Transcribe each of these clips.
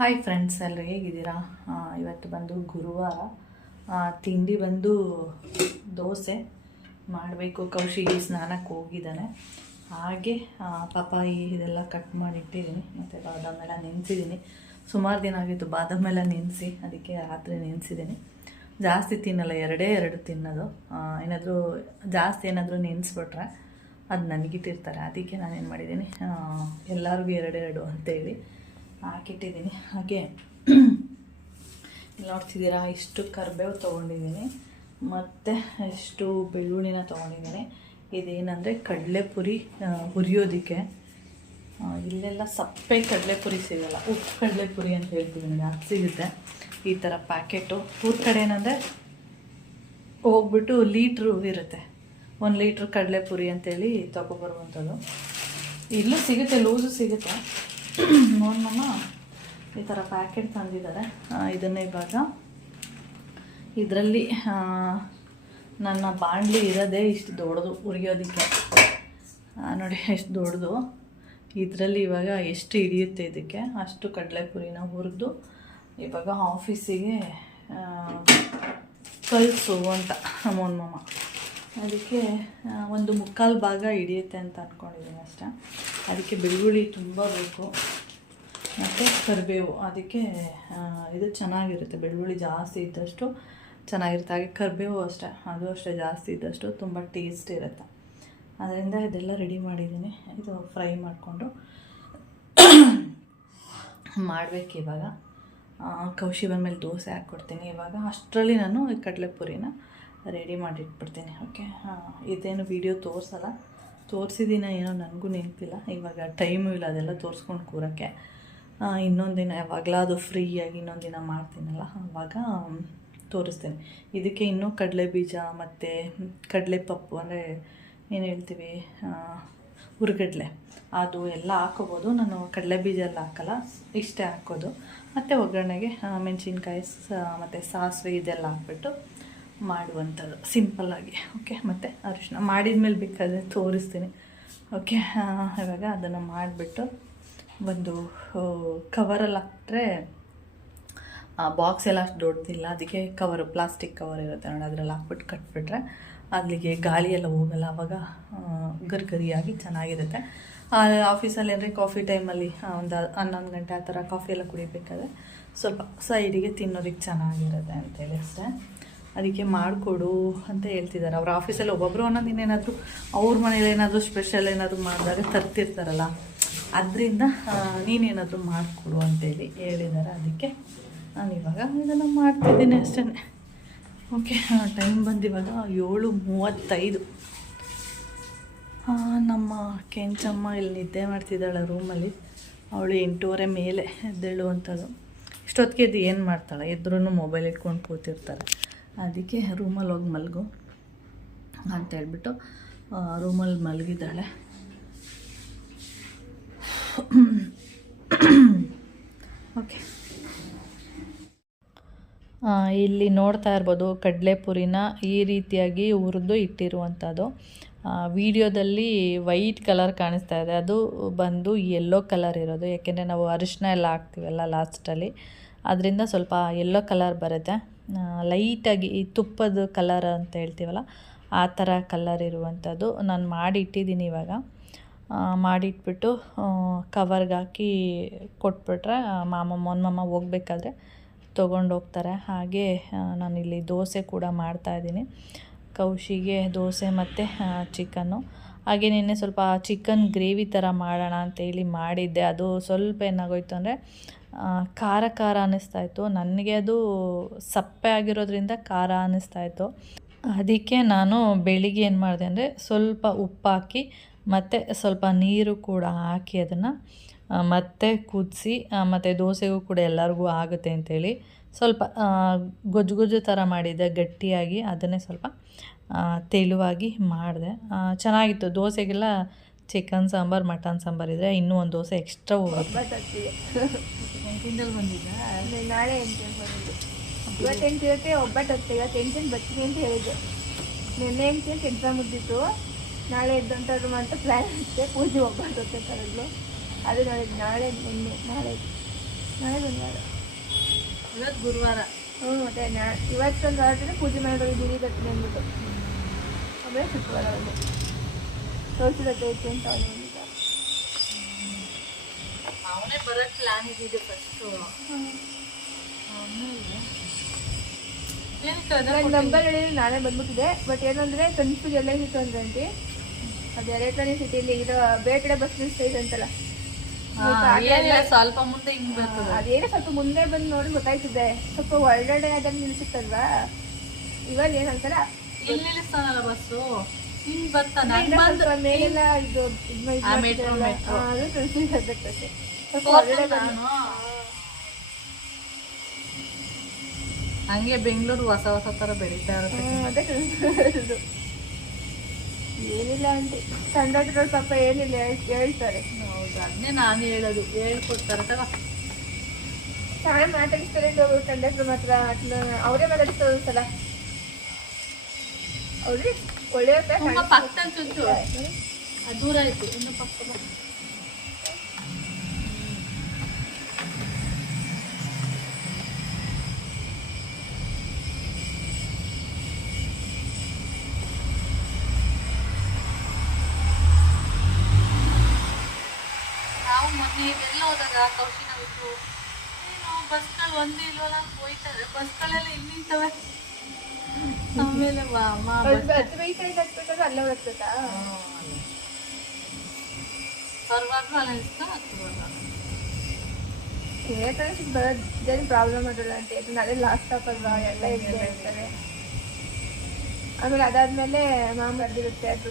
Hi friends ಎಲ್ಲರೂ ಹೇಗಿದ್ದೀರಾ? ಇವತ್ತು ಬಂದು ಗುರುವಾರ. ತಿಂಡಿ ಬಂದು ದೋಸೆ ಮಾಡಬೇಕು. ಕೌಶಿಗೆ ಸ್ನಾನಕ್ಕೆ ಹೋಗಿದ್ದಾನೆ. ಹಾಗೆ ಪಪಾಯಿ ಇದೆಲ್ಲ ಕಟ್ ಮಾಡಿ ಇಟ್ಟಿದ್ದೀನಿ ಮತ್ತು ಬಾದಾಮ್ ಎಲ್ಲ ನೆನೆಸಿದ್ದೀನಿ. ಸುಮಾರು ದಿನ ಆಗಿತ್ತು ಬಾದಾಮ್ ಎಲ್ಲ ನೆನೆಸಿ, ಅದಕ್ಕೆ ರಾತ್ರಿ ನೆನೆಸಿದ್ದೀನಿ. ಜಾಸ್ತಿ ತಿನ್ನಲ್ಲ, ಎರಡೇ ಎರಡು ತಿನ್ನೋದು. ಏನಾದರೂ ಜಾಸ್ತಿ ಏನಾದರೂ ನೆನೆಸ್ಬಿಟ್ರೆ ಅದು ನನಗಿಟ್ಟಿರ್ತಾರೆ. ಅದಕ್ಕೆ ನಾನೇನು ಮಾಡಿದ್ದೀನಿ ಎಲ್ಲರಿಗೂ ಎರಡೆರಡು ಅಂತೇಳಿ ಹಾಕಿಟ್ಟಿದ್ದೀನಿ. ಹಾಗೆ ನೋಡ್ತಿದ್ದೀರಾ? ಇಷ್ಟು ಕರಿಬೇವು ತೊಗೊಂಡಿದ್ದೀನಿ. ಮತ್ತು ಇಷ್ಟು ಬೆಳ್ಳುಳ್ಳಿನ ತೊಗೊಂಡಿದ್ದೀನಿ. ಇದೇನಂದರೆ ಕಡಲೆಪುರಿ ಹುರಿಯೋದಕ್ಕೆ. ಇಲ್ಲೆಲ್ಲ ಸಪ್ಪೆ ಕಡಲೆಪುರಿ ಸಿಗಲ್ಲ. ಉಪ್ಪು ಕಡಲೆಪುರಿ ಅಂತ ಹೇಳ್ತೀವಿ ನನಗೆ ಅದು ಸಿಗುತ್ತೆ. ಈ ಥರ ಪ್ಯಾಕೆಟು. ಊರ ಕಡೆ ಏನಂದರೆ ಹೋಗ್ಬಿಟ್ಟು ಲೀಟ್ರು ಇರುತ್ತೆ. ಒಂದು ಲೀಟ್ರ್ ಕಡಲೆಪುರಿ ಅಂತೇಳಿ ತೊಗೊಬರುವಂಥದ್ದು. ಇಲ್ಲೂ ಸಿಗುತ್ತೆ, ಲೂಸು ಸಿಗುತ್ತೆ. ನೋಡಮ್ಮ ಈ ಥರ ಪ್ಯಾಕೆಟ್ ತಂದಿದ್ದಾರೆ. ಇದನ್ನು ಇವಾಗ. ಇದರಲ್ಲಿ ನನ್ನ ಬಾಣಲಿ ಇರೋದೇ ಇಷ್ಟು ದೊಡ್ಡದು ಉರಿಯೋದಕ್ಕೆ. ನೋಡಿ ಎಷ್ಟು ದೊಡ್ಡದು. ಇದರಲ್ಲಿ ಇವಾಗ ಎಷ್ಟು ಹಿಡಿಯುತ್ತೆ ಇದಕ್ಕೆ? ಅಷ್ಟು ಕಡಲೆಪುರಿನ ಹುರಿದು ಇವಾಗ ಆಫೀಸಿಗೆ ಕಳಿಸು ಅಂತ ಮೋನ್ ಮಾಮ ಅದಕ್ಕೆ ಒಂದು ಮುಕ್ಕಾಲು ಭಾಗ ಹಿಡಿಯುತ್ತೆ ಅಂತ ಅಂದ್ಕೊಂಡಿದ್ದೀನಿ ಅಷ್ಟೇ. ಅದಕ್ಕೆ ಬೆಳ್ಳುಳ್ಳಿ ತುಂಬ ಬೇಕು. ಮತ್ತು ಕರಿಬೇವು. ಅದಕ್ಕೆ ಇದು ಚೆನ್ನಾಗಿರುತ್ತೆ. ಬೆಳ್ಳುಳ್ಳಿ ಜಾಸ್ತಿ ಇದ್ದಷ್ಟು ಚೆನ್ನಾಗಿರುತ್ತೆ. ಹಾಗೆ ಕರಿಬೇವು ಅಷ್ಟೇ. ಅದು ಅಷ್ಟೇ ಜಾಸ್ತಿ ಇದ್ದಷ್ಟು ತುಂಬ ಟೇಸ್ಟ್ ಇರುತ್ತೆ. ಅದರಿಂದ ಇದೆಲ್ಲ ರೆಡಿ ಮಾಡಿದ್ದೀನಿ. ಇದು ಫ್ರೈ ಮಾಡಿಕೊಂಡು ಮಾಡಬೇಕು ಇವಾಗ. ಕೌಶಿ ಬಂದಮೇಲೆ ದೋಸೆ ಹಾಕ್ಕೊಡ್ತೀನಿ ಇವಾಗ. ಅಷ್ಟರಲ್ಲಿ ನಾನು ಕಡಲೆಪುರಿನ ರೆಡಿ ಮಾಡಿಟ್ಬಿಡ್ತೀನಿ ಓಕೆ ಇದೇನು ವಿಡಿಯೋ ತೋರಿಸಲ್ಲ. ತೋರಿಸಿದಿನ ಏನೋ ನನಗೂ ನೆನಪಿಲ್ಲ. ಇವಾಗ ಟೈಮು ಇಲ್ಲ ಅದೆಲ್ಲ ತೋರಿಸ್ಕೊಂಡು ಕೂರೋಕ್ಕೆ. ಇನ್ನೊಂದು ದಿನ ಅದು ಫ್ರೀಯಾಗಿ ಇನ್ನೊಂದು ದಿನ ಮಾಡ್ತೀನಲ್ಲ ಆವಾಗ ತೋರಿಸ್ತೀನಿ. ಇದಕ್ಕೆ ಇನ್ನೂ ಕಡಲೆ ಬೀಜ ಮತ್ತು ಕಡಲೆ ಪಪ್ಪು ಅಂದರೆ ಏನು ಹೇಳ್ತೀವಿ ಹುರ್ಗಡ್ಲೆ ಅದು ಎಲ್ಲ ಹಾಕೋಬೋದು. ನಾನು ಕಡಲೆ ಬೀಜ ಎಲ್ಲ ಹಾಕಲ್ಲ, ಇಷ್ಟೇ ಹಾಕೋದು. ಮತ್ತು ಒಗ್ಗರಣೆಗೆ ಮೆಣಸಿನ್ಕಾಯಿ ಮತ್ತು ಸಾಸಿವೆ ಇದೆಲ್ಲ ಹಾಕ್ಬಿಟ್ಟು ಮಾಡುವಂಥದ್ದು ಸಿಂಪಲ್ಲಾಗಿ ಓಕೆ ಮತ್ತು ಅರಿಶಿನ ಮಾಡಿದ್ಮೇಲೆ ಬೇಕಾದರೆ ತೋರಿಸ್ತೀನಿ ಓಕೆ ಇವಾಗ ಅದನ್ನು ಮಾಡಿಬಿಟ್ಟು ಒಂದು ಕವರಲ್ಲಿ ಹಾಕ್ಬಿಟ್ರೆ ಬಾಕ್ಸ್ ಎಲ್ಲ ಅಷ್ಟು ದೊಡ್ಡದಿಲ್ಲ, ಅದಕ್ಕೆ ಕವರು ಪ್ಲಾಸ್ಟಿಕ್ ಕವರ್ ಇರುತ್ತೆ ನೋಡಿ, ಅದರಲ್ಲಿ ಹಾಕ್ಬಿಟ್ಟು ಕಟ್ಬಿಟ್ರೆ ಅಲ್ಲಿಗೆ ಗಾಳಿ ಎಲ್ಲ ಹೋಗಲ್ಲ ಆವಾಗ ಗರ್ಗರಿಯಾಗಿ ಚೆನ್ನಾಗಿರುತ್ತೆ. ಆಫೀಸಲ್ಲಿ ಅಂದರೆ ಕಾಫಿ ಟೈಮಲ್ಲಿ ಒಂದು ಹನ್ನೊಂದು ಗಂಟೆ ಆ ಥರ ಕಾಫಿ ಎಲ್ಲ ಕುಡಿಬೇಕಾದ್ರೆ ಸ್ವಲ್ಪ ಸೈಡಿಗೆ ತಿನ್ನೋದಕ್ಕೆ ಚೆನ್ನಾಗಿರುತ್ತೆ ಅಂತೇಳಿ ಅಷ್ಟೇ. ಅದಕ್ಕೆ ಮಾಡಿಕೊಡು ಅಂತ ಹೇಳ್ತಿದ್ದಾರೆ. ಅವ್ರ ಆಫೀಸಲ್ಲಿ ಒಬ್ಬೊಬ್ಬರು ಒಂದೊಂದು ಇನ್ನೇನಾದರೂ ಅವ್ರ ಮನೇಲಿ ಏನಾದರೂ ಸ್ಪೆಷಲ್ ಏನಾದರೂ ಮಾಡಿದಾಗ ತರ್ತಿರ್ತಾರಲ್ಲ. ಅದರಿಂದ ನೀನೇನಾದರೂ ಮಾಡಿಕೊಡು ಅಂತೇಳಿ ಹೇಳಿದ್ದಾರೆ. ಅದಕ್ಕೆ ನಾನು ಇವಾಗ ಇದನ್ನು ಮಾಡ್ತಿದ್ದೀನಿ ಅಷ್ಟೇ ಓಕೆ ಟೈಮ್ ಬಂದು ಇವಾಗ ಏಳು ಮೂವತ್ತೈದು. ನಮ್ಮ ಕೆಂಚಮ್ಮ ಇಲ್ಲಿ ನಿದ್ದೆ ಮಾಡ್ತಿದ್ದಾಳೆ ರೂಮಲ್ಲಿ. ಅವಳು ಎಂಟೂವರೆ ಮೇಲೆ ಎದ್ದೇಳುವಂಥದ್ದು. ಇಷ್ಟೊತ್ತಿಗೆ ಇದು ಏನು ಮಾಡ್ತಾಳೆ? ಎದ್ರೂ ಮೊಬೈಲ್ ಇಟ್ಕೊಂಡು ಕೂತಿರ್ತಾರೆ ಅದಕ್ಕೆ ರೂಮಲ್ಲಿ ಹೋಗಿ ಮಲಗು ಅಂತ ಹೇಳ್ಬಿಟ್ಟು ರೂಮಲ್ಲಿ ಮಲಗಿದ್ದಾಳೆ. ಓಕೆ ಇಲ್ಲಿ ನೋಡ್ತಾ ಇರ್ಬೋದು ಕಡಲೆಪುರಿನ ಈ ರೀತಿಯಾಗಿ ಹುರಿದು ಇಟ್ಟಿರುವಂಥದ್ದು. ವಿಡಿಯೋದಲ್ಲಿ ವೈಟ್ ಕಲರ್ ಕಾಣಿಸ್ತಾ ಇದೆ. ಅದು ಬಂದು ಯೆಲ್ಲೋ ಕಲರ್ ಇರೋದು. ಯಾಕೆಂದರೆ ನಾವು ಅರಿಶಿನ ಎಲ್ಲ ಹಾಕ್ತೀವಲ್ಲ ಲಾಸ್ಟಲ್ಲಿ ಅದರಿಂದ ಸ್ವಲ್ಪ ಯೆಲ್ಲೋ ಕಲರ್ ಬರುತ್ತೆ. ಲೈಟಾಗಿ ಈ ತುಪ್ಪದ ಕಲರ್ ಅಂತ ಹೇಳ್ತೀವಲ್ಲ, ಆ ಥರ ಕಲರ್ ಇರುವಂಥದ್ದು ನಾನು ಮಾಡಿ ಇಟ್ಟಿದ್ದೀನಿ ಇವಾಗ ಮಾಡಿಟ್ಬಿಟ್ಟು ಕವರ್ಗೆ ಹಾಕಿ ಕೊಟ್ಬಿಟ್ರೆ ಮಾಮ ಮಾಮ ಹೋಗ್ಬೇಕಾದ್ರೆ ಹೋಗ್ತಾರೆ. ಹಾಗೆ ನಾನಿಲ್ಲಿ ದೋಸೆ ಕೂಡ ಮಾಡ್ತಾಯಿದ್ದೀನಿ ಕೌಶಿಗೆ ದೋಸೆ ಮತ್ತು ಚಿಕನ್ನು ಹಾಗೆ ನಿನ್ನೆ ಸ್ವಲ್ಪ ಚಿಕನ್ ಗ್ರೇವಿ ಥರ ಮಾಡೋಣ ಅಂತೇಳಿ ಮಾಡಿದ್ದೆ. ಅದು ಸ್ವಲ್ಪ ಏನಾಗೋಯ್ತು ಅಂದರೆ ಖಾರ ಖಾರ ಅನ್ನಿಸ್ತಾ ಇತ್ತು. ನನಗೆ ಅದು ಸಪ್ಪೆ ಆಗಿರೋದ್ರಿಂದ ಖಾರ ಅನ್ನಿಸ್ತಾ ಇತ್ತು. ಅದಕ್ಕೆ ನಾನು ಬೆಳಿಗ್ಗೆ ಏನು ಮಾಡಿದೆ ಅಂದರೆ ಸ್ವಲ್ಪ ಉಪ್ಪು ಹಾಕಿ ಮತ್ತು ಸ್ವಲ್ಪ ನೀರು ಕೂಡ ಹಾಕಿ ಅದನ್ನು ಮತ್ತೆ ಕುದಿಸಿ ಮತ್ತು ದೋಸೆಗೂ ಕೂಡ ಎಲ್ಲರಿಗೂ ಆಗುತ್ತೆ ಅಂತೇಳಿ ಸ್ವಲ್ಪ ಗೊಜ್ಜು ಗೊಜ್ಜು ಥರ ಮಾಡಿದ್ದೆ, ಗಟ್ಟಿಯಾಗಿ ಅದನ್ನೇ ಸ್ವಲ್ಪ ತೆಳುವಾಗಿ ಮಾಡಿದೆ. ಚೆನ್ನಾಗಿತ್ತು. ದೋಸೆಗೆಲ್ಲ ಚಿಕನ್ ಸಾಂಬಾರು ಮಟನ್ ಸಾಂಬಾರ್ ಇದ್ರೆ ಇನ್ನೂ ಒಂದು ದೋಸೆ ಎಕ್ಸ್ಟ್ರಾ ಹೋಗುತ್ತೆ. ನಾಳೆ ಎಂಟು ಬಂದಿದ್ದು ಇವತ್ತೆಂಟು ಇವತ್ತೇ ಒಬ್ಬಟ್ಟು ಹೊತ್ತೆ ಇವತ್ತು ಎಂಟು ಬರ್ತೀನಿ ಅಂತ ಹೇಳಿದೆ ನಿನ್ನೆ ಎಂಟು ಎಕ್ಸಾಮ್ ಮುದ್ದಿತ್ತು ನಾಳೆ ಎದ್ದಂತಾದ್ರು ಅಂತ ಪ್ಲ್ಯಾನ್ ಇರುತ್ತೆ ಪೂಜೆ ಒಬ್ಬಟ್ಟು ಹೊತ್ತೆ ಕರೆದ್ಲು ಅದು ನಾಳೆ ನಾಳೆ ನಿನ್ನೆ ನಾಳೆ ನಾಳೆ ಶನಿವಾರ ಇವತ್ತು ಗುರುವಾರ ಹ್ಞೂ ಮತ್ತೆ ನಾ ಇವತ್ತೊಂದು ಹೊರಟಿದ್ರೆ ಪೂಜೆ ಮಾಡೋದು ಗುರಿ ಬರ್ತೀನಿ ಅಂದ್ಬಿಟ್ಟು ಆಮೇಲೆ ಶುಕ್ರವಾರ ಒಂದು ಅಂತ ಅವನು ಅವನೇ ಬರೋಕ್ಕೆ ಪ್ಲ್ಯಾನ್ ಇದ್ದಿದ್ದು ಫಸ್ಟು ನನ್ನ ನಂಬರ್ ನಾನೇ ಬಂದ್ಬಿಟ್ಟಿದೆ ಬಟ್ ಏನಂದ್ರೆ ಕನ್ಫ್ಯೂಸ್ ಎಲ್ಲ ಇತ್ತು ಅಂದ್ರೆ ಆಂಟಿ ಅದು ಎಲೆಕ್ಟ್ರಾನಿಕ್ ಸಿಟಿಯಲ್ಲಿ ಇರೋ ಬೇರೆ ಕಡೆ ಬಸ್ ನಿಲ್ಸ್ತಾ ಅಂತಲ್ಲ. ಏನಿಲ್ಲ ಸ್ವಲ್ಪ ಮುಂದೆ ಹಿಂಗ್ ಬರ್ತದೆ. ಅದೇನೋ ಸ್ವಲ್ಪ ಮುಂದೆ ಬಂದು ನೋಡಿ ಗೊತ್ತಾಯ್ತಿದೆ. ಸ್ವಲ್ಪ ಒಳಗಡೆ ಅದನ್ನ ನಿಲ್ಸುತ್ತಲ್ವಾ? ಇವಾಗ ಏನಂತಾರ ಇಲ್ಲಿ ನಿಲ್ಲಿಸ್ತಾನಲ್ಲ ಬಸ್ಸು ಹಿಂಗ್ ಬಂದು ಮೇಲೆಲ್ಲ ಇದು ಇದ್ ಇದ್ ಆ, ಅದು ಕನ್ಫ್ಯೂಸ್ ಆಗ್ಬೇಕಷ್ಟೇ ಸ್ವಲ್ಪ ಹೋಗ್ತಾನೆ ನಾನು. ಹಂಗೆ ಬೆಂಗಳೂರು ಹೊಸ ಹೊಸ ತರ ಬೆಳೀತಾ ಇರುತ್ತೆ. ಅದೇ ಕನ್ಫ್ಯೂಸ್ ಏನಿಲ್ಲ ಆಂಟಿ. ಕಂಡಕ್ಟರ್ ಪಾಪ ಏನಿಲ್ಲ ಹೇಳ್- ಹೇಳ್ತಾರೆ. ಹೌದು? ಅದನ್ನೇ ನಾನು ಹೇಳೋದು. ಹೇಳ್ಕೊಡ್ತಾರೆ. ತಗೋ. ಚೆನ್ನಾಗಿ ಮಾತಾಡಿಸ್ತಾರೆ ಕಂಡಕ್ಟರ್ ಮಾತ್ರ. ಅವರೇ ಮಾತಾಡಿಸ್ತಾರೆ ಒಂದ್ಸಲ. ಅವ್ರಿ ಒಳ್ಳೆ ಪಕ್ಕದ ಪಕ್ಕದಲ್ಲಿ ಚುಚ್ಚು ದೂರ ಆಯ್ತು ಇನ್ನು ಪಕ್ಕ ಬಾ. ನಾವು ಮೊನ್ನೆ ಇದೆಲ್ಲ ಹೋದಾಗ ಕೌಶಿನ ಬಿಟ್ಟು ಏನು ಬಸ್ಗಳು ಒಂದೇ ಇಲ್ವಲ್ಲ ಹೋಯ್ತಾರೆ ಬಸ್ಗಳೆಲ್ಲ ಇಲ್ಲಿ ಆಮೇಲೆ ಅಲ್ಲೇ ನಿಲ್ಸ್ಕೊಂಡು ಹತ್ತುವಾಗ ಬರೋದೇನು ಪ್ರಾಬ್ಲಮ್ ಆಗಲ್ಲ ಅಂತ ಲಾಸ್ಟ್ ಸ್ಟಾಪ್ ಅಲ್ವಾ? ಎಲ್ಲ ಇದೆ ಅಂತಾರೆ. ಆಮೇಲೆ ಅದಾದ್ಮೇಲೆ ಮಾಮ್ ಬರ್ದಿರುತ್ತೆ ಅದು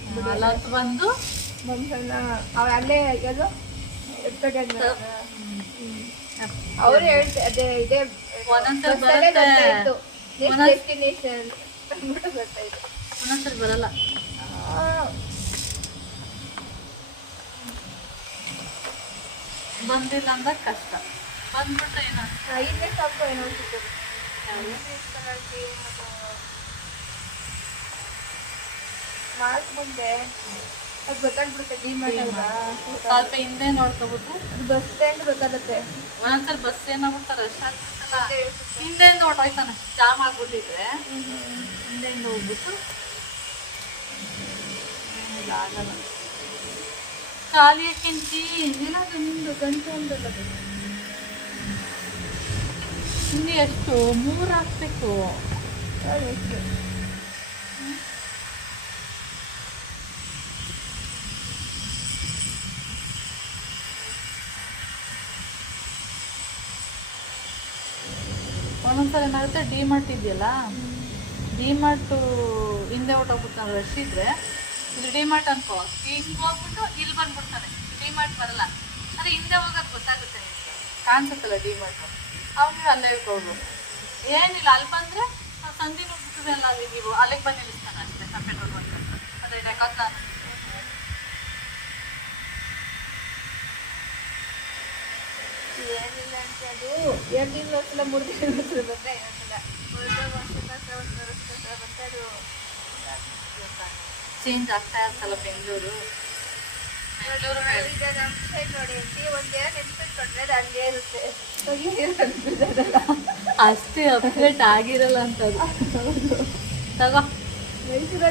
ಬಂದು? ಮಮ್ಸನ್ನ ಅವ್ರು ಅಲ್ಲೇ ಎಲ್ಲೋ ಎತ್ಕಡೆ ಅವ್ರು ಹೇಳ್ತಾರೆ ಅದೇ ಇದೇ ಒಂದೊಂದ್- ಡೆಸ್ಟಿನೇಷನ್ ಅಂದ್ಬಿಟ್ಟು ಗೊತ್ತಾಯ್ತು. ಒಂದೊಂದ್ಸರಿ ಬರಲ್ಲ. ಬಂದಿಲ್ಲ ಅಂದ್ರೆ ಕಷ್ಟ. ಬಂದ್ಬಿಟ್ರೆ ಏನು? ಐದನೇ ಸ್ಟಾಪ್ ಏನೋ ಅನ್ಸುತ್ತೆ. ಮಾರ್ಕ್ ಮುಂದೆ. ಅದು ಗೊತ್ತಾಗ್ಬಿಡುತ್ತೆ ಸ್ವಲ್ಪ ಹಿಂದೆ ನೋಡ್ಕೊಬಿಟ್ಟು. ಬಸ್ ಸ್ಟ್ಯಾಂಡ್ ಗೊತ್ತಾಗುತ್ತೆ. ಒಂದೊಂದ್ಸರಿ ಬಸ್ ಏನಾಗ್ಬಿಡ್ತಾ ರಶ್ ಹಿಂದೆಯಿಂದ ಹೊರ್ಟೋಯ್ತಾನೆ. ಜಾಮ್ ಆಗ್ಬಿಟ್ಟಿದ್ರೆ ಹಿಂದೆಯಿಂದ ಹೋಗ್ಬಿಟ್ಟು ಆಗಲ್ಲ. ಖಾಲಿ ಕಿಂಚಿ ಏನಾದ್ರು ನಿಮ್ದು ಗಂಟೆ ಒಂದಲ್ಲ ಇನ್ನು ಎಷ್ಟು? ಮೂರು ಹಾಕ್ಬೇಕು ಒಂದೊಂದ್ಸಲ ಏನಾಗುತ್ತೆ ಡಿ ಮಾರ್ಟ್ ಇದೆಯಲ್ಲ? ಡಿ ಮಾರ್ಟು ಹಿಂದೆ ಹೊಟ್ಟೋಗ್ಬಿಡ್ತಾನೆ ರಶ್ ಇದ್ರೆ ಇದು ಡಿ ಮಾರ್ಟ್ ಅನ್ಕೋ. ಹಿಂಗೆ ಹೋಗ್ಬಿಟ್ಟು ಇಲ್ಲಿ ಬಂದ್ಬಿಡ್ತಾನೆ. ಡಿ ಮಾರ್ಟ್ ಬರಲ್ಲ. ಅದೇ ಹಿಂದೆ ಹೋಗೋದು ಗೊತ್ತಾಗುತ್ತೆ ಕಾಣಿಸುತ್ತಲ್ಲ ಡಿ ಮಾರ್ಟ್? ಅವನು ಅಲ್ಲೇ ಹೋಗ್ಬೋದು ಏನಿಲ್ಲ, ಅಲ್ಲಿ ಬಂದರೆ ಸಂಧಿ ಮುಗಿಸಿದೆ ಅಲ್ಲ ಅಲ್ಲಿ ನೀವು ಅಲ್ಲಿಗೆ ಬಂದು ನಿಲ್ಲಿಸ್ತಾನೆ ಅಷ್ಟೇ ಪೆಟ್ರೋಲ್ ಬಂಕ್ ಅದೇ ನಾನು. ಏನಿಲ್ಲ ಅಂತ ಅದು ಎರಡು ಒಂದ್ಸಲ ಮೂರು ಬಂದ್ರೆ ಇನ್ನೊಂದ್ಸಲ ಬಂದ್ರೆ ಅದು ಚೇಂಜ್ ಆಗ್ತಾ ಇರ್ತಲ್ಲ ಬೆಂಗಳೂರು? ಬೆಂಗಳೂರು ಈಗ ನಮ್ಮ ಸೈಡ್ ನೋಡಿ ಅಂತಿ ಒಂದೇ ಅದು ಹಂಗೆ ಇರುತ್ತೆ. ಅಷ್ಟೇ ಅಪ್ಡೇಟ್ ಆಗಿರಲ್ಲ ಅಂತ ತಗೋ. ಮೈಸೂರು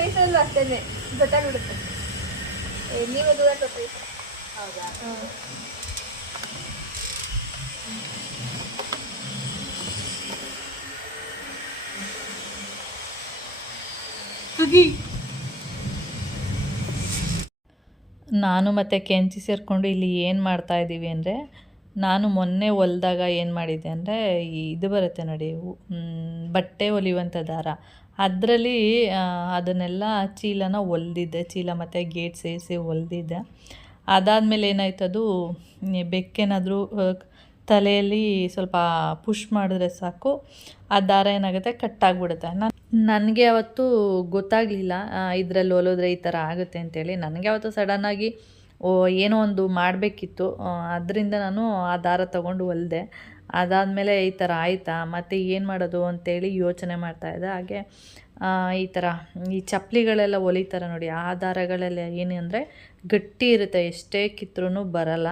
ಮೈಸೂರಲ್ಲೂ ಅಷ್ಟೇನೆ. ಗೊತ್ತಾಗ್ಬಿಡುತ್ತೆ. ನೀವೇ ದೂರ ಕೊಟ್ಟರಿ ಹೌದಾ? ನಾನು ಮತ್ತು ಕೆಂಚಿ ಸೇರಿಕೊಂಡು ಇಲ್ಲಿ ಏನು ಮಾಡ್ತಾ ಇದ್ದೀವಿ ಅಂದರೆ, ನಾನು ಮೊನ್ನೆ ಹೊಲ್ದಾಗ ಏನು ಮಾಡಿದ್ದೆ ಅಂದರೆ ಇದು ಬರುತ್ತೆ ನೋಡಿ ಬಟ್ಟೆ ಹೊಲಿಯುವಂಥ ದಾರ. ಅದರಲ್ಲಿ ಅದನ್ನೆಲ್ಲ ಚೀಲನ ಹೊಲ್ದಿದ್ದೆ ಚೀಲ ಮತ್ತು ಗೇಟ್ ಸೇರಿಸಿ ಹೊಲ್ದಿದ್ದೆ ಅದಾದಮೇಲೆ ಏನಾಯ್ತು ಅದು ಬೆಕ್ಕೇನಾದರೂ ತಲೆಯಲ್ಲಿ ಸ್ವಲ್ಪ ಪುಷ್ ಮಾಡಿದ್ರೆ ಸಾಕು, ಆ ದಾರ ಏನಾಗುತ್ತೆ ಕಟ್ಟಾಗ್ಬಿಡುತ್ತೆ ನಾನು ನನಗೆ ಅವತ್ತು ಗೊತ್ತಾಗಲಿಲ್ಲ ಇದರಲ್ಲಿ ಹೊಲಿದ್ರೆ ಈ ಥರ ಆಗುತ್ತೆ ಅಂತೇಳಿ. ನನಗೆ ಅವತ್ತು ಸಡನ್ನಾಗಿ ಓ, ಏನೋ ಒಂದು ಮಾಡಬೇಕಿತ್ತು. ಅದರಿಂದ ನಾನು ಆ ದಾರ ತೊಗೊಂಡು ಹೊಲಿದೆ. ಅದಾದಮೇಲೆ ಈ ಥರ ಆಯಿತಾ, ಮತ್ತು ಏನು ಮಾಡೋದು ಅಂತೇಳಿ ಯೋಚನೆ ಮಾಡ್ತಾಯಿದ್ದೆ ಹಾಗೆ ಈ ಥರ, ಈ ಚಪ್ಪಲಿಗಳೆಲ್ಲ ಹೊಲಿತಾರೆ ನೋಡಿ, ಆ ದಾರಗಳೆಲ್ಲ ಏನು ಅಂದರೆ ಗಟ್ಟಿ ಇರುತ್ತೆ, ಎಷ್ಟೇ ಕಿತ್ರೂ ಬರಲ್ಲ.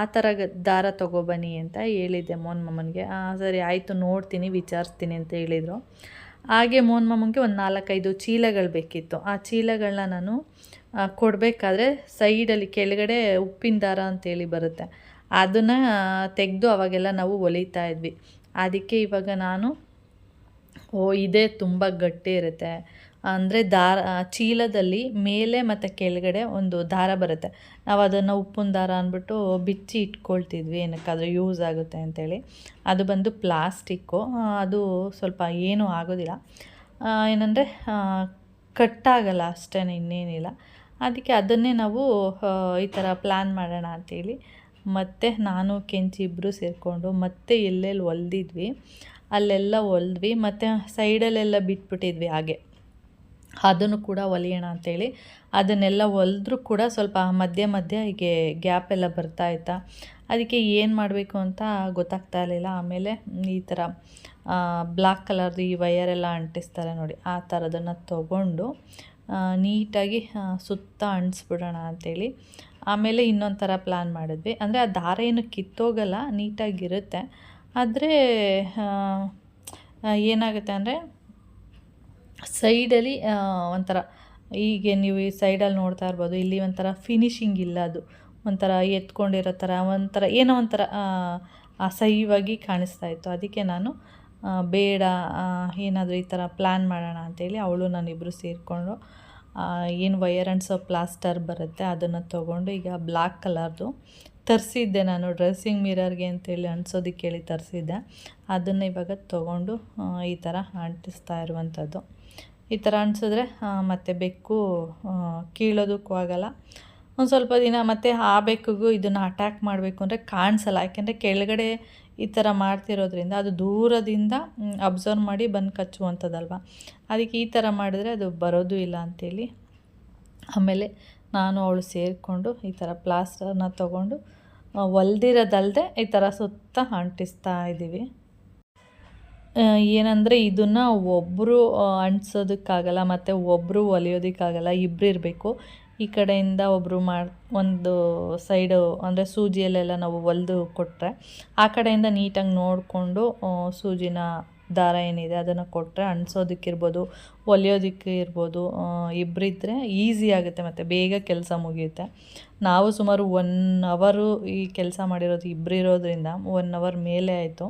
ಆ ಥರ ದಾರ ತೊಗೊಬನ್ನಿ ಅಂತ ಹೇಳಿದ್ದೆ ಮೋನ್ ಮಮ್ಮನಿಗೆ ಸರಿ, ಆಯಿತು, ನೋಡ್ತೀನಿ, ವಿಚಾರಿಸ್ತೀನಿ ಅಂತ ಹೇಳಿದರು. ಹಾಗೆ ಮೋಹನ್ ಮಾಮಂಗೆ ಒಂದು ನಾಲ್ಕೈದು ಚೀಲಗಳು ಬೇಕಿತ್ತು. ಆ ಚೀಲಗಳನ್ನ ನಾನು ಕೊಡಬೇಕಾದ್ರೆ ಸೈಡಲ್ಲಿ ಕೆಳಗಡೆ ಉಪ್ಪಿನ ದಾರ ಅಂತೇಳಿ ಬರುತ್ತೆ. ಅದನ್ನು ತೆಗೆದು ಅವಾಗೆಲ್ಲ ನಾವು ಒಲಿತಾ ಇದ್ವಿ. ಅದಕ್ಕೆ ಇವಾಗ ನಾನು, ಓ, ಇದೇ ತುಂಬ ಗಟ್ಟಿ ಇರುತ್ತೆ. ಅಂದರೆ ದಾರ ಚೀಲದಲ್ಲಿ ಮೇಲೆ ಮತ್ತು ಕೆಳಗಡೆ ಒಂದು ದಾರ ಬರುತ್ತೆ. ನಾವು ಅದನ್ನು ಉಪ್ಪಿನ ದಾರ ಅಂದ್ಬಿಟ್ಟು ಬಿಚ್ಚಿ ಇಟ್ಕೊಳ್ತಿದ್ವಿ, ಏನಕ್ಕಾದರೂ ಯೂಸ್ ಆಗುತ್ತೆ ಅಂತೇಳಿ. ಅದು ಬಂದು ಪ್ಲಾಸ್ಟಿಕ್ಕು ಅದು ಸ್ವಲ್ಪ ಏನೂ ಆಗೋದಿಲ್ಲ. ಏನಂದರೆ ಕಟ್ಟಾಗಲ್ಲ ಅಷ್ಟೇ ಇನ್ನೇನಿಲ್ಲ. ಅದಕ್ಕೆ ಅದನ್ನೇ ನಾವು ಈ ಥರ ಪ್ಲ್ಯಾನ್ ಮಾಡೋಣ ಅಂತೇಳಿ. ಮತ್ತು ನಾನು, ಕೆಂಚಿ ಇಬ್ಬರು ಸೇರಿಕೊಂಡು ಮತ್ತೆ ಎಲ್ಲೆಲ್ಲಿ ಹೊಲ್ದಿದ್ವಿ ಅಲ್ಲೆಲ್ಲ ಹೊಲ್ದ್ವಿ ಮತ್ತು ಸೈಡಲ್ಲೆಲ್ಲ ಬಿಟ್ಬಿಟ್ಟಿದ್ವಿ ಹಾಗೆ. ಅದನ್ನು ಕೂಡ ಹೊಲಿಯೋಣ ಅಂತೇಳಿ. ಅದನ್ನೆಲ್ಲ ಒಲಿದ್ರೂ ಕೂಡ ಸ್ವಲ್ಪ ಮಧ್ಯೆ ಮಧ್ಯೆ ಹೀಗೆ ಗ್ಯಾಪ್ ಎಲ್ಲ ಬರ್ತಾ ಇತ್ತಾ. ಅದಕ್ಕೆ ಏನು ಮಾಡಬೇಕು ಅಂತ ಗೊತ್ತಾಗ್ತಾ ಇರಲಿಲ್ಲ. ಆಮೇಲೆ ಈ ಥರ ಬ್ಲ್ಯಾಕ್ ಕಲರ್ದು ಈ ವಯರೆಲ್ಲ ಅಂಟಿಸ್ತಾರೆ ನೋಡಿ, ಆ ಥರದನ್ನು ತೊಗೊಂಡು ನೀಟಾಗಿ ಸುತ್ತ ಅಂಟಿಸ್ಬಿಡೋಣ ಅಂತೇಳಿ. ಆಮೇಲೆ ಇನ್ನೊಂದು ಥರ ಪ್ಲ್ಯಾನ್ ಮಾಡಿದ್ವಿ. ಅಂದರೆ ಆ ದಾರ ಏನು ಕಿತ್ತೋಗಲ್ಲ, ನೀಟಾಗಿರುತ್ತೆ. ಆದರೆ ಏನಾಗುತ್ತೆ ಅಂದರೆ ಸೈಡಲ್ಲಿ ಒಂಥರ ಹೀಗೆ ನೀವು ಈ ಸೈಡಲ್ಲಿ ನೋಡ್ತಾ ಇರ್ಬೋದು, ಇಲ್ಲಿ ಒಂಥರ ಫಿನಿಶಿಂಗ್ ಇಲ್ಲ ಅದು. ಒಂಥರ ಎತ್ಕೊಂಡಿರೋ ಥರ, ಒಂಥರ ಏನೋ ಒಂಥರ ಅಸಹ್ಯವಾಗಿ ಕಾಣಿಸ್ತಾ ಇತ್ತು. ಅದಕ್ಕೆ ನಾನು ಬೇಡ ಏನಾದರೂ ಈ ಥರ ಪ್ಲ್ಯಾನ್ ಮಾಡೋಣ ಅಂತೇಳಿ ಅವಳು ನಾನಿಬ್ಬರು ಸೇರಿಕೊಂಡು ಏನು ವಯರ್ ಅಂಡ್ಸೋ ಪ್ಲಾಸ್ಟರ್ ಬರುತ್ತೆ, ಅದನ್ನು ತೊಗೊಂಡು ಈಗ ಬ್ಲ್ಯಾಕ್ ಕಲರ್ದು ತರಿಸಿದ್ದೆ ನಾನು. ಡ್ರೆಸ್ಸಿಂಗ್ ಮಿರರ್ಗೆ ಅಂತೇಳಿ ಅಂಟಿಸೋದಕ್ಕೆ ಹೇಳಿ ತರಿಸಿದ್ದೆ. ಅದನ್ನು ಇವಾಗ ತೊಗೊಂಡು ಈ ಥರ ಅಂಟಿಸ್ತಾ ಇರುವಂಥದ್ದು. ಈ ಥರ ಅನಿಸಿದ್ರೆ ಮತ್ತು ಬೆಕ್ಕು ಕೀಳೋದಕ್ಕೂ ಆಗಲ್ಲ. ಒಂದು ಸ್ವಲ್ಪ ದಿನ ಮತ್ತು ಆ ಬೆಕ್ಕಿಗೂ ಇದನ್ನು ಅಟ್ಯಾಕ್ ಮಾಡಬೇಕು ಅಂದರೆ ಕಾಣಿಸಲ್ಲ. ಯಾಕೆಂದರೆ ಕೆಳಗಡೆ ಈ ಥರ ಮಾಡ್ತಿರೋದ್ರಿಂದ ಅದು ದೂರದಿಂದ ಅಬ್ಸರ್ವ್ ಮಾಡಿ ಬಂದು ಕಚ್ಚುವಂಥದ್ದಲ್ವ. ಅದಕ್ಕೆ ಈ ಥರ ಮಾಡಿದ್ರೆ ಅದು ಬರೋದು ಇಲ್ಲ ಅಂಥೇಳಿ ಆಮೇಲೆ ನಾನು ಅವಳು ಸೇರಿಕೊಂಡು ಈ ಥರ ಪ್ಲಾಸ್ಟರ್ನ ತೊಗೊಂಡು ಹೊಲ್ದಿರೋದಲ್ಲದೆ ಈ ಥರ ಸುತ್ತ ಅಂಟಿಸ್ತಾ ಇದ್ದೀವಿ. ಏನಂದರೆ ಇದನ್ನು ಒಬ್ಬರು ಅಂಟಿಸೋದಕ್ಕಾಗಲ್ಲ, ಮತ್ತು ಒಬ್ಬರು ಒಲಿಯೋದಕ್ಕಾಗಲ್ಲ ಇಬ್ಬರು ಇರಬೇಕು. ಈ ಕಡೆಯಿಂದ ಒಬ್ಬರು ಮಾಡಿ, ಒಂದು ಸೈಡು, ಅಂದರೆ ಸೂಜಿಯಲ್ಲೆಲ್ಲ ನಾವು ಹೊಲ್ದು ಕೊಟ್ಟರೆ ಆ ಕಡೆಯಿಂದ ನೀಟಾಗಿ ನೋಡಿಕೊಂಡು ಸೂಜಿನ ದಾರ ಏನಿದೆ ಅದನ್ನು ಕೊಟ್ಟರೆ ಅಂಟಿಸೋದಕ್ಕಿರ್ಬೋದು, ಒಲಿಯೋದಕ್ಕೆ ಇರ್ಬೋದು ಇಬ್ಬರಿದ್ದರೆ ಈಸಿ ಆಗುತ್ತೆ, ಮತ್ತು ಬೇಗ ಕೆಲಸ ಮುಗಿಯುತ್ತೆ. ನಾವು ಸುಮಾರು ಒನ್ ಅವರು ಈ ಕೆಲಸ ಮಾಡಿರೋದು ಇಬ್ಬರು ಇರೋದ್ರಿಂದ, ಒನ್ ಅವರ್ ಮೇಲೆ ಆಯಿತು.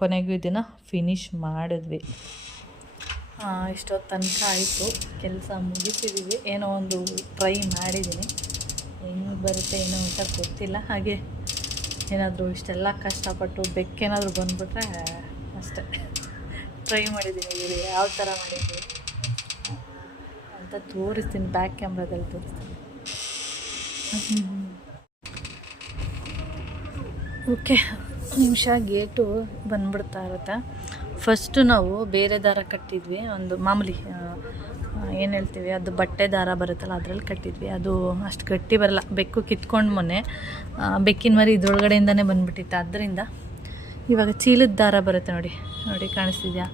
ಕೊನೆಗೂ ಇದನ್ನು ಫಿನಿಶ್ ಮಾಡಿದ್ವಿ. ಇಷ್ಟೊತ್ತು ತನಕ ಆಯಿತು. ಕೆಲಸ ಮುಗಿಸಿದ್ದೀವಿ ಏನೋ ಒಂದು ಟ್ರೈ ಮಾಡಿದ್ದೀನಿ ಹೆಂಗೆ ಬರುತ್ತೆ ಏನೋ ಅಂತ ಗೊತ್ತಿಲ್ಲ. ಹಾಗೆ ಏನಾದರೂ ಇಷ್ಟೆಲ್ಲ ಕಷ್ಟಪಟ್ಟು ಬೆಕ್ಕೇನಾದರೂ ಬಂದುಬಿಟ್ರೆ ಅಷ್ಟೇ. ಟ್ರೈ ಮಾಡಿದ್ದೀನಿ ಇವರು ಯಾವ ಥರ ಮಾಡಿದ್ದೀನಿ ಅಂತ ತೋರಿಸ್ತೀನಿ. ಬ್ಯಾಕ್ ಕ್ಯಾಮ್ರಾದಲ್ಲಿ ತೋರಿಸ್ತೀನಿ. ಓಕೆ ನಿಮಿಷ ಗೇಟು ಬಂದ್ಬಿಡ್ತಾ ಇರುತ್ತೆ. ಫಸ್ಟು ನಾವು ಬೇರೆ ದಾರ ಕಟ್ಟಿದ್ವಿ. ಒಂದು ಮಾಮೂಲಿ ಏನು ಹೇಳ್ತೀವಿ, ಅದು ಬಟ್ಟೆ ದಾರ ಬರುತ್ತಲ್ಲ, ಅದರಲ್ಲಿ ಕಟ್ಟಿದ್ವಿ. ಅದು ಅಷ್ಟು ಗಟ್ಟಿ ಬರಲ್ಲ. ಬೆಕ್ಕು ಕಿತ್ಕೊಂಡು ಮೊನ್ನೆ ಬೆಕ್ಕಿನ ಮರಿ ಇದ್ರೊಳಗಡೆಯಿಂದನೇ ಬಂದ್ಬಿಟ್ಟಿತ್ತು. ಅದರಿಂದ ಇವಾಗ ಚೀಲದ ದಾರ ಬರುತ್ತೆ ನೋಡಿ. ನೋಡಿ, ಕಾಣಿಸ್ತಿದ್ಯಾ?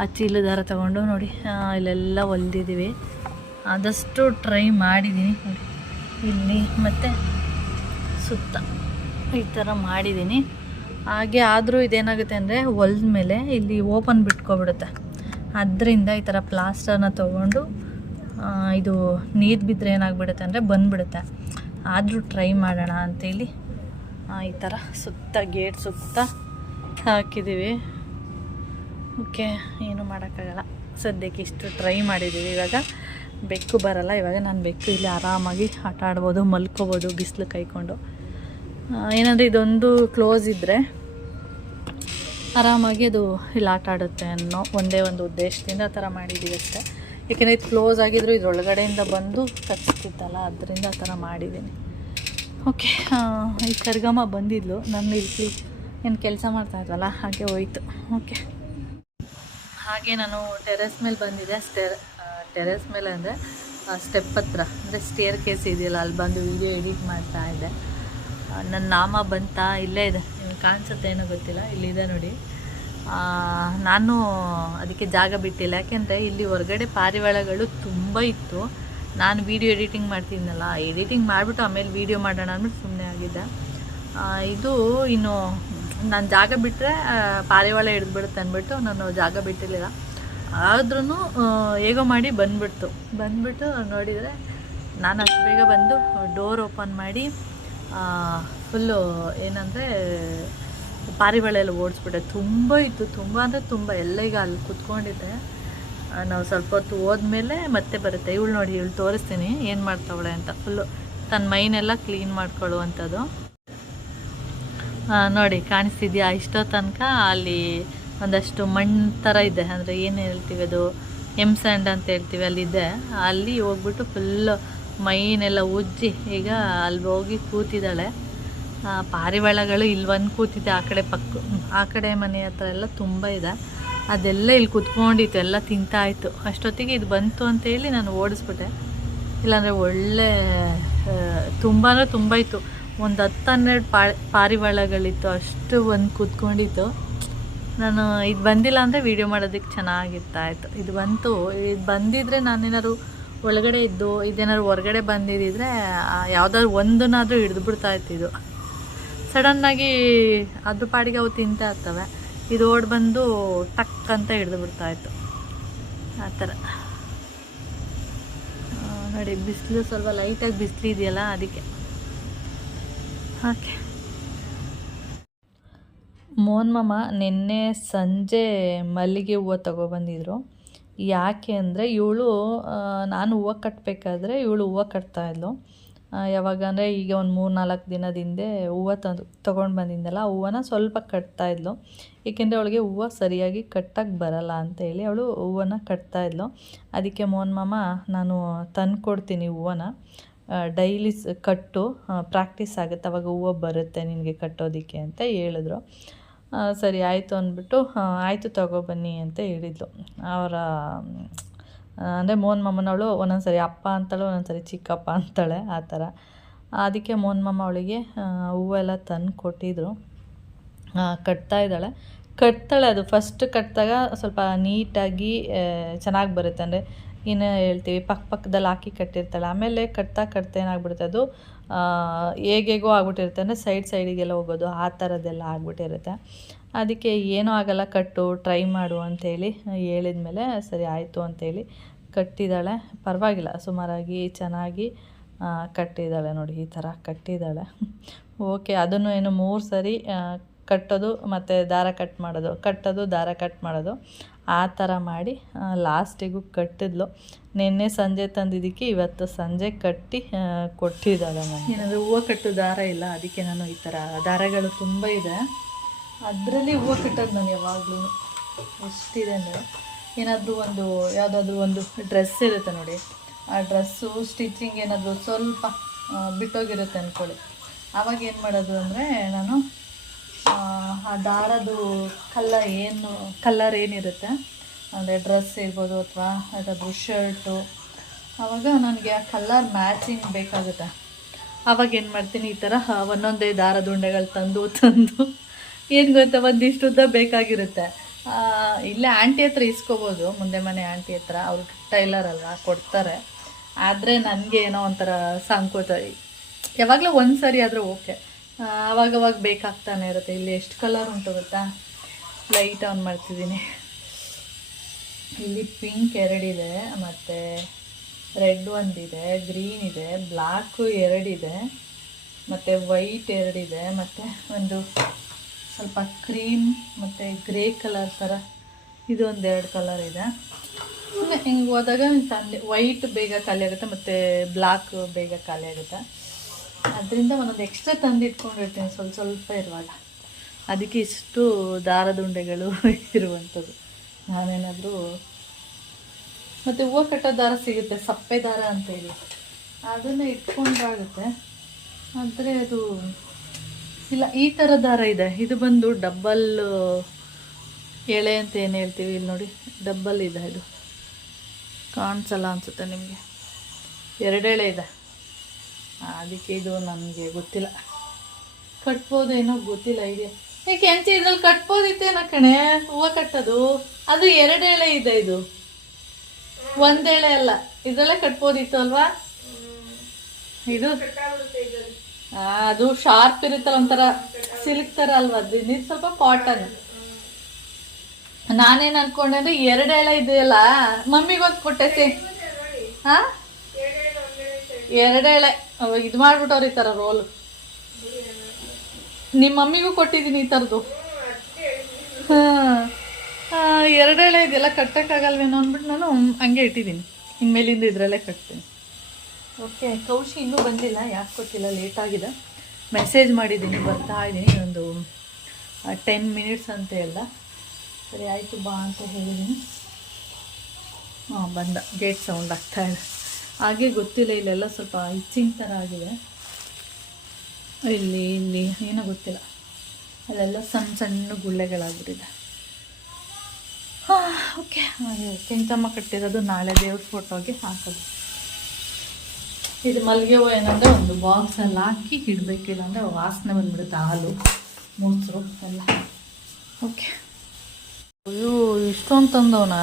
ಆ ಚೀಲದ ದಾರ ತೊಗೊಂಡು ನೋಡಿ ಇಲ್ಲೆಲ್ಲ ಹೊಲ್ದಿದ್ದೀವಿ ಆದಷ್ಟು ಟ್ರೈ ಮಾಡಿದ್ದೀನಿ ನೋಡಿ. ಇಲ್ಲಿ ಮತ್ತು ಸುತ್ತ ಈ ಥರ ಮಾಡಿದ್ದೀನಿ ಹಾಗೆ ಆದರೂ ಇದೇನಾಗುತ್ತೆ ಅಂದರೆ ಹೊಲ್ದ ಮೇಲೆ ಇಲ್ಲಿ ಓಪನ್ ಬಿಟ್ಕೊಬಿಡುತ್ತೆ. ಅದರಿಂದ ಈ ಥರ ಪ್ಲಾಸ್ಟರ್ನ ತೊಗೊಂಡು ಇದು ನೀರು ಬಿದ್ದರೆ ಏನಾಗ್ಬಿಡುತ್ತೆ ಅಂದರೆ ಬಂದ್ಬಿಡುತ್ತೆ. ಆದರೂ ಟ್ರೈ ಮಾಡೋಣ ಅಂತೇಳಿ ಈ ಥರ ಸುತ್ತ ಗೇಟ್ ಸುತ್ತ ಹಾಕಿದ್ದೀವಿ ಓಕೆ, ಏನು ಮಾಡೋಕ್ಕಾಗಲ್ಲ. ಸದ್ಯಕ್ಕೆ ಇಷ್ಟು ಟ್ರೈ ಮಾಡಿದ್ದೀವಿ ಇವಾಗ ಬೆಕ್ಕು ಬರಲ್ಲ. ಇವಾಗ ನಾನು ಬೆಕ್ಕು ಇಲ್ಲಿ ಆರಾಮಾಗಿ ಆಟ ಆಡ್ಬೋದು ಮಲ್ಕೋಬೋದು, ಬಿಸಿಲು ಕೈಕೊಂಡು. ಏನಂದರೆ ಇದೊಂದು ಕ್ಲೋಸ್ ಇದ್ದರೆ ಆರಾಮಾಗಿ ಅದು ಇಲ್ಲಿ ಆಟ ಆಡುತ್ತೆ ಅನ್ನೋ ಒಂದೇ ಒಂದು ಉದ್ದೇಶದಿಂದ ಆ ಥರ ಮಾಡಿದ್ದೀವಿ ಅಷ್ಟೇ. ಯಾಕೆಂದರೆ ಇದು ಕ್ಲೋಸ್ ಆಗಿದ್ರು ಇದ್ರೊಳಗಡೆಯಿಂದ ಬಂದು ಕಚ್ತಿತ್ತಲ್ಲ ಅದರಿಂದ ಆ ಥರ ಮಾಡಿದ್ದೀನಿ. ಓಕೆ ಈ ಕರ್ಗಮ್ಮ ಬಂದಿದ್ಲು ನಮ್ಮ ಇಲ್ಲಿ ಏನು ಕೆಲಸ ಮಾಡ್ತಾ ಇದ್ದಲ್ಲ ಹಾಗೆ ಹೋಯ್ತು. ಓಕೆ ಹಾಗೆ ನಾನು ಟೆರೆಸ್ ಮೇಲೆ ಬಂದಿದ್ದೆ ಸ್ಟೆರ್ ಟೆರೆಸ್ ಮೇಲೆ ಅಂದರೆ ಸ್ಟೆಪ್ ಹತ್ರ ಅಂದರೆ ಸ್ಟೇರ್ ಕೇಸ್ ಇದೆಯಲ್ಲ ಅಲ್ಲಿ ಬಂದು ವಿಡಿಯೋ ಎಡಿಟ್ ಮಾಡ್ತಾ ಇದ್ದೆ. ಆ, ನನ್ನ ನಾಮ ಬಂತಾ ಇಲ್ಲೇ ಇದೆ. ನಿಮ್ಗೆ ಕಾಣಿಸುತ್ತೆ ಏನೋ ಗೊತ್ತಿಲ್ಲ ಇಲ್ಲಿದೆ ನೋಡಿ. ನಾನು ಅದಕ್ಕೆ ಜಾಗ ಬಿಟ್ಟಿಲ್ಲ. ಯಾಕೆಂದರೆ ಇಲ್ಲಿ ಹೊರಗಡೆ ಪಾರಿವಾಳಗಳು ತುಂಬ ಇತ್ತು. ನಾನು ವೀಡಿಯೋ ಎಡಿಟಿಂಗ್ ಮಾಡ್ತಿದ್ನಲ್ಲ ಎಡಿಟಿಂಗ್ ಮಾಡಿಬಿಟ್ಟು ಆಮೇಲೆ ವೀಡಿಯೋ ಮಾಡೋಣ ಅಂದ್ಬಿಟ್ಟು ಸುಮ್ಮನೆ ಆಗಿದ್ದೆ. ಇದು ಇನ್ನು ನಾನು ಜಾಗ ಬಿಟ್ಟರೆ ಪಾರಿವಾಳ ಹಿಡಿದ್ಬಿಡುತ್ತೆ ಅಂದ್ಬಿಟ್ಟು ನಾನು ಜಾಗ ಬಿಟ್ಟಿರಲಿಲ್ಲ. ಆದ್ರೂ ಹೇಗೋ ಮಾಡಿ ಬಂದ್ಬಿಡ್ತು. ಬಂದ್ಬಿಟ್ಟು ನೋಡಿದರೆ ನಾನು ಅಷ್ಟು ಬೇಗ ಬಂದು ಡೋರ್ ಓಪನ್ ಮಾಡಿ ಫುಲ್ಲು ಏನಂದರೆ ಪಾರಿವಾಳ ಎಲ್ಲ ಓಡಿಸ್ಬಿಟ್ಟೆ. ತುಂಬ ಇತ್ತು, ತುಂಬ ಅಂದರೆ ತುಂಬ. ಎಲ್ಲ ಈಗ ಅಲ್ಲಿ ಕುತ್ಕೊಂಡಿದ್ದೆ. ನಾವು ಸ್ವಲ್ಪ ಹೊತ್ತು ಹೋದ್ಮೇಲೆ ಮತ್ತೆ ಬರುತ್ತೆ. ಇವಳು ನೋಡಿ, ಇವಳು ತೋರಿಸ್ತೀನಿ. ಏನು ಮಾಡ್ತಾವಳೆ ಅಂತ. ಫುಲ್ಲು ತನ್ನ ಮೈನೆಲ್ಲ ಕ್ಲೀನ್ ಮಾಡ್ಕೊಳ್ಳುವಂಥದ್ದು. ನೋಡಿ, ಕಾಣಿಸ್ತಿದ್ಯಾ? ಇಷ್ಟೋ ತನಕ ಅಲ್ಲಿ ಒಂದಷ್ಟು ಮಣ್ಣು ಥರ ಇದೆ. ಅಂದರೆ ಏನು ಹೇಳ್ತೀವಿ ಅದು? ಎಂ ಸ್ಯಾಂಡ್ ಅಂತ ಹೇಳ್ತೀವಿ, ಅಲ್ಲಿದೆ. ಅಲ್ಲಿ ಹೋಗ್ಬಿಟ್ಟು ಫುಲ್ಲು ಮೈನೆಲ್ಲ ಉಜ್ಜಿ ಈಗ ಅಲ್ಲಿ ಹೋಗಿ ಕೂತಿದ್ದಾಳೆ. ಪಾರಿವಾಳಗಳು ಇಲ್ಲಿ ಬಂದು ಕೂತಿದೆ, ಆ ಕಡೆ ಪಕ್ಕ, ಆ ಕಡೆ ಮನೆ ಹತ್ರ ಎಲ್ಲ ತುಂಬ ಇದೆ. ಅದೆಲ್ಲ ಇಲ್ಲಿ ಕುತ್ಕೊಂಡಿತ್ತು, ಎಲ್ಲ ತಿಂತಾ ಇತ್ತು. ಅಷ್ಟೊತ್ತಿಗೆ ಇದು ಬಂತು ಅಂತೇಳಿ ನಾನು ಓಡಿಸ್ಬಿಟ್ಟೆ. ಇಲ್ಲಾಂದರೆ ಒಳ್ಳೆ ತುಂಬ ತುಂಬ ಇತ್ತು. ಒಂದು ಹತ್ತು ಹನ್ನೆರಡು ಪಾ, ಪಾರಿವಾಳಗಳಿತ್ತು, ಅಷ್ಟು ಒಂದು ಕೂತ್ಕೊಂಡಿತ್ತು. ನಾನು ಇದು ಬಂದಿಲ್ಲ ಅಂದರೆ ವೀಡಿಯೋ ಮಾಡೋದಕ್ಕೆ ಚೆನ್ನಾಗಿರ್ತಾಯಿತ್ತು ಇದು ಬಂತು, ಇದು ಬಂದಿದ್ದರೆ ನಾನೇನಾದ್ರು ಒಳಗಡೆ ಇದ್ದು ಇದೇನಾದ್ರು ಹೊರಗಡೆ ಬಂದಿದ್ದಿದ್ರೆ ಯಾವುದಾದ್ರು ಒಂದನ್ನಾದರೂ ಹಿಡಿದು ಬಿಡ್ತಾ ಇತ್ತು ಇದು ಸಡನ್ನಾಗಿ ಅದು ಪಾಡಿಗೆ ಅವು ತಿಂತಾ ಇರ್ತವೆ. ಇದು ಓಡಿ ಬಂದು ಟಕ್ ಅಂತ ಹಿಡಿದು ಬಿಡ್ತಾ ಇತ್ತು. ಆ ಥರ. ನೋಡಿ, ಬಿಸಿಲು ಸ್ವಲ್ಪ ಲೈಟಾಗಿ ಬಿಸಿಲು ಇದೆಯಲ್ಲ ಅದಕ್ಕೆ. ಓಕೆ ಮೋನ್ ಮಾಮ ನಿನ್ನೆ ಸಂಜೆ ಮಲ್ಲಿಗೆ ಹೂವು ತಗೊಬಂದಿದ್ರು ಯಾಕೆ ಅಂದರೆ ಇವಳು ನಾನು ಹೂವು ಕಟ್ಟಬೇಕಾದ್ರೆ ಇವಳು ಹೂವು ಕಟ್ತಾಯಿದ್ಲು ಯಾವಾಗ ಅಂದರೆ ಈಗ ಒಂದು ಮೂರು ನಾಲ್ಕು ದಿನದ ಹಿಂದೆ ಹೂವು ತಂದು ತೊಗೊಂಡು ಬಂದಿದ್ದಲ್ಲ ಆ ಹೂವನ್ನ ಸ್ವಲ್ಪ ಕಟ್ತಾಯಿದ್ಲು ಏಕೆಂದರೆ ಅವಳಿಗೆ ಹೂವು ಸರಿಯಾಗಿ ಕಟ್ಟಕ್ಕೆ ಬರಲ್ಲ ಅಂತೇಳಿ ಅವಳು ಹೂವನ್ನ ಕಟ್ತಾಯಿದ್ಲು ಅದಕ್ಕೆ ಮೋಹನ್ ಮಾಮ, ನಾನು ತಂದು ಕೊಡ್ತೀನಿ ಹೂವನ್ನ. ಡೈಲಿ ಕಟ್ಟು ಪ್ರಾಕ್ಟೀಸ್ ಆಗುತ್ತೆ, ಅವಾಗ ಹೂವು ಬರುತ್ತೆ ನಿನಗೆ ಕಟ್ಟೋದಕ್ಕೆ ಅಂತ ಹೇಳಿದ್ರು. ಸರಿ, ಆಯಿತು ಅಂದ್ಬಿಟ್ಟು ಆಯಿತು ತಗೊಬನ್ನಿ ಅಂತ ಹೇಳಿದ್ಲು. ಅವರ ಅಂದರೆ ಮೋಹನ್ ಮಾಮನವಳು ಒಂದೊಂದು ಸರಿ ಅಪ್ಪ ಅಂತಾಳೆ ಒಂದೊಂದು ಸರಿ ಚಿಕ್ಕಪ್ಪ ಅಂತಾಳೆ, ಆ ಥರ. ಅದಕ್ಕೆ ಮೋಹನ್ ಮಾಮ ಅವಳಿಗೆ ಹೂವೆಲ್ಲ ತಂದು ಕೊಟ್ಟಿದ್ರು. ಕಟ್ತಾ ಇದ್ದಾಳೆ. ಕಟ್ತಾಳೆ ಅದು. ಫಸ್ಟ್ ಕಟ್ಟಿದಾಗ ಸ್ವಲ್ಪ ನೀಟಾಗಿ ಚೆನ್ನಾಗಿ ಬರುತ್ತೆ. ಅಂದರೆ ಏನು ಹೇಳ್ತೀವಿ ಪಕ್ಕ ಪಕ್ಕದಲ್ಲಿ ಹಾಕಿ ಕಟ್ಟಿರ್ತಾಳೆ ಆಮೇಲೆ ಕಟ್ತಾ ಕಟ್ತಾ ಏನಾಗ್ಬಿಡುತ್ತೆ ಅದು? ಹೇಗೆಗೋ ಆಗ್ಬಿಟ್ಟಿರುತ್ತೆ. ಅಂದರೆ ಸೈಡ್ ಸೈಡಿಗೆಲ್ಲ ಹೋಗೋದು, ಆ ಥರದ್ದೆಲ್ಲ ಆಗ್ಬಿಟ್ಟಿರುತ್ತೆ. ಅದಕ್ಕೆ ಏನೂ ಆಗೋಲ್ಲ, ಕಟ್ಟು ಟ್ರೈ ಮಾಡು ಅಂತೇಳಿ ಹೇಳಿದ ಮೇಲೆ ಸರಿ ಆಯಿತು ಅಂತೇಳಿ ಕಟ್ಟಿದ್ದಾಳೆ. ಪರವಾಗಿಲ್ಲ, ಸುಮಾರಾಗಿ ಚೆನ್ನಾಗಿ ಕಟ್ಟಿದ್ದಾಳೆ ನೋಡಿ, ಈ ಥರ ಕಟ್ಟಿದ್ದಾಳೆ. ಓಕೆ, ಅದನ್ನು ಏನು ಮೂರು ಸರಿ ಕಟ್ಟೋದು ಮತ್ತು ದಾರ ಕಟ್ ಮಾಡೋದು, ಕಟ್ಟೋದು, ದಾರ ಕಟ್ ಮಾಡೋದು. ಆ ಥರ ಮಾಡಿ ಲಾಸ್ಟಿಗೂ ಕಟ್ಟಿದ್ಲು. ನಿನ್ನೆ ಸಂಜೆ ತಂದಿದ್ದಕ್ಕೆ ಇವತ್ತು ಸಂಜೆ ಕಟ್ಟಿ ಕೊಟ್ಟಿದ್ದಾಳೆ ನಾನು ಏನಾದರೂ ಹೂವು ಕಟ್ಟು ದಾರ ಇಲ್ಲ? ಅದಕ್ಕೆ ನಾನು ಈ ಥರ ದಾರಗಳು ತುಂಬ ಇದೆ. ಅದರಲ್ಲಿ ಹೂವು ಕಟ್ಟೋದು ನಾನು ಯಾವಾಗಲೂ ಎಷ್ಟಿದೆ ಅಂದರೆ, ಏನಾದರೂ ಒಂದು, ಯಾವುದಾದ್ರೂ ಒಂದು ಡ್ರೆಸ್ ಇರುತ್ತೆ ನೋಡಿ. ಆ ಡ್ರೆಸ್ಸು, ಸ್ಟಿಚಿಂಗ್ ಏನಾದರೂ ಸ್ವಲ್ಪ ಬಿಟ್ಟೋಗಿರುತ್ತೆ ಅಂದ್ಕೊಳ್ಳಿ ಆವಾಗ ಏನು ಮಾಡೋದು ಅಂದರೆ, ನಾನು ಆ, ದಾರದ್ದು ದಾರದು ಕಲ್ಲರ್ ಏನು ಕಲ್ಲರ್ ಏನಿರುತ್ತೆ? ಅಂದರೆ ಡ್ರೆಸ್ ಇರ್ಬೋದು ಅಥವಾ ಯಾವುದಾದ್ರೂ ಶರ್ಟು ಆವಾಗ ನನಗೆ ಆ ಕಲ್ಲರ್ ಮ್ಯಾಚಿಂಗ್ ಬೇಕಾಗುತ್ತೆ. ಆವಾಗ ಏನು ಮಾಡ್ತೀನಿ? ಈ ಥರ ಒಂದೊಂದೇ ದಾರದ ಉಂಡೆಗಳು ತಂದು ತಂದು. ಏನು ಗೊತ್ತಾ? ಒಂದಿಷ್ಟು ಉದ್ದ ಬೇಕಾಗಿರುತ್ತೆ. ಇಲ್ಲೇ ಆಂಟಿ ಹತ್ರ ಇಸ್ಕೋಬೋದು. ಮುಂದೆ ಮನೆ ಆಂಟಿ ಹತ್ರ. ಅವ್ರು ಟೈಲರ್ ಅಲ್ವಾ? ಕೊಡ್ತಾರೆ. ಆದರೆ ನನಗೆ ಏನೋ ಒಂಥರ ಸಂಕೋಚ. ಯಾವಾಗಲೂ ಒಂದು ಸರಿ ಆದರೆ ಓಕೆ ಅವಾಗವಾಗ ಬೇಕಾಗ್ತಾನೆ ಇರುತ್ತೆ. ಇಲ್ಲಿ ಎಷ್ಟು ಕಲರ್ ಉಂಟು ಗೊತ್ತಾ? ಲೈಟ್ ಆನ್ ಮಾಡ್ತಿದ್ದೀನಿ. ಇಲ್ಲಿ ಪಿಂಕ್ ಎರಡಿದೆ, ಮತ್ತು ರೆಡ್ ಒಂದಿದೆ ಗ್ರೀನ್ ಇದೆ ಬ್ಲ್ಯಾಕು ಎರಡಿದೆ, ಮತ್ತು ವೈಟ್ ಎರಡಿದೆ, ಮತ್ತು ಒಂದು ಸ್ವಲ್ಪ ಕ್ರೀಮ್ ಮತ್ತು ಗ್ರೇ ಕಲರ್ ಥರ ಇದು ಒಂದು ಎರಡು ಕಲರ್ ಇದೆ. ಹಿಂಗೆ ಹೋದಾಗ ತಂದೆ ವೈಟ್ ಬೇಗ ಖಾಲಿ ಆಗುತ್ತೆ, ಮತ್ತು ಬ್ಲ್ಯಾಕ್ ಬೇಗ ಖಾಲಿ ಆಗುತ್ತೆ. ಅದರಿಂದ ಒಂದೊಂದು ಎಕ್ಸ್ಟ್ರಾ ತಂದಿಟ್ಕೊಂಡಿರ್ತೀನಿ ಸ್ವಲ್ಪ ಸ್ವಲ್ಪ ಇರುವಾಗ. ಅದಕ್ಕೆ ಇಷ್ಟು ದಾರದುಂಡೆಗಳು ಇರುವಂಥದ್ದು. ನಾನೇನಾದರೂ ಮತ್ತು ಹೂವು ಕಟ್ಟೋ ದಾರ ಸಿಗುತ್ತೆ, ಸಪ್ಪೆ ದಾರ ಅಂತ ಹೇಳಿ ಅದನ್ನು ಇಟ್ಕೊಂಡಾಗುತ್ತೆ ಆದರೆ ಅದು ಇಲ್ಲ, ಈ ಥರ ದಾರ ಇದೆ. ಇದು ಬಂದು ಡಬ್ಬಲ್, ಎಳೆ ಅಂತ ಏನು ಹೇಳ್ತೀವಿ ಇಲ್ಲಿ ನೋಡಿ, ಡಬ್ಬಲ್ ಇದೆ ಇದು. ಕಾಣಿಸಲ್ಲ ಅನಿಸುತ್ತೆ ನಿಮಗೆ. ಎರಡೆಳೆ ಇದೆ. ಅದಕ್ಕೆ ಇದು ನನಗೆ ಗೊತ್ತಿಲ್ಲ. ಕಟ್ಬೋದೇನೋ ಗೊತ್ತಿಲ್ಲ ಇದೆ ಏಕೆ ಅಂಚೆ ಇದ್ರಲ್ಲಿ ಕಟ್ಬೋದಿತ್ತೇನೋ ಕಣೆ? ಹೂವು ಕಟ್ಟೋದು. ಅದು ಎರಡೆಳೆ ಇದೆ ಇದು. ಒಂದೇಳೆ ಅಲ್ಲ. ಇದರಲ್ಲೇ ಕಟ್ಬೋದಿತ್ತು ಅಲ್ವಾ? ಇದು? ಅದು ಶಾರ್ಪ್ ಇರುತ್ತಲ್ಲ ಒಂಥರ ಸಿಲ್ಕ್ ಥರ ಅಲ್ವಾ? ಇದು ಸ್ವಲ್ಪ ಕಾಟನ್. ನಾನೇನು ಅನ್ಕೊಂಡೆ ಅಂದ್ರೆ ಎರಡು ಎಳೆ ಇದೆಯಲ್ಲ ಮಮ್ಮಿಗೊಂದು ಕೊಟ್ಟೆ ಹಾಂ ಎರಡು ಎಳೆ. ಅವ ಇದು ಮಾಡ್ಬಿಟ್ಟವ್ರು ಈ ಥರ ರೋಲ್ ನಿಮ್ಮ ಮಮ್ಮಿಗೂ ಕೊಟ್ಟಿದ್ದೀನಿ ಈ ಥರದ್ದು ಹಾಂ. ಎರಡು ಎಳೆ ಇದೆಲ್ಲ ಕಟ್ಟೋಕ್ಕಾಗಲ್ವೇನೋ ಅಂದ್ಬಿಟ್ಟು ನಾನು ಹಂಗೆ ಇಟ್ಟಿದ್ದೀನಿ ಇನ್ಮೇಲಿಂದ ಇದರಲ್ಲೇ ಕಟ್ತೀನಿ. ಓಕೆ ಕೌಶಿ ಇನ್ನೂ ಬಂದಿಲ್ಲ ಯಾಕೆ ಗೊತ್ತಿಲ್ಲ ಲೇಟ್ ಆಗಿದೆ. ಮೆಸೇಜ್ ಮಾಡಿದ್ದೀನಿ ಬರ್ತಾ ಇದ್ದೀನಿ ಒಂದು ಟೆನ್ ಮಿನಿಟ್ಸ್ ಅಂತ ಎಲ್ಲ ಸರಿ ಆಯಿತು ಬಾ ಅಂತ ಹೇಳಿದ್ದೀನಿ ಹಾಂ ಬಂದ ಗೇಟ್ ಸೌಂಡ್ ಆಗ್ತಾ ಇದೆ. ಹಾಗೆ ಗೊತ್ತಿಲ್ಲ, ಇಲ್ಲೆಲ್ಲ ಸ್ವಲ್ಪ ಇಚ್ಚಿಂಗ್ ಥರ ಆಗಿದೆ. ಇಲ್ಲಿ ಇಲ್ಲಿ, ಏನೋ ಗೊತ್ತಿಲ್ಲ. ಅಲ್ಲೆಲ್ಲ ಸಣ್ಣ ಸಣ್ಣ ಗುಳ್ಳೆಗಳಾಗ್ಬಿಟ್ಟಿದೆ. ಹಾಂ, ಓಕೆ. ಕೆಂಚಮ್ಮ ಕಟ್ಟಿರೋದು ನಾಳೆ ದೇವ್ರ ಫೋಟೋಗೆ ಹಾಕೋದು. ಇದು ಮಲ್ಲಿಗೆ ಹೂವು ಏನಂದರೆ ಒಂದು ಬಾಕ್ಸಲ್ಲಿ ಹಾಕಿ ಇಡಬೇಕಿಲ್ಲ ಅಂದರೆ ವಾಸನೆ ಬಂದ್ಬಿಡುತ್ತೆ, ಹಾಲು, ಮೊಸರು, ಎಲ್ಲ. ಓಕೆ. ಅಯ್ಯೋ, ಇಷ್ಟೊಂದು ತಂದವನ?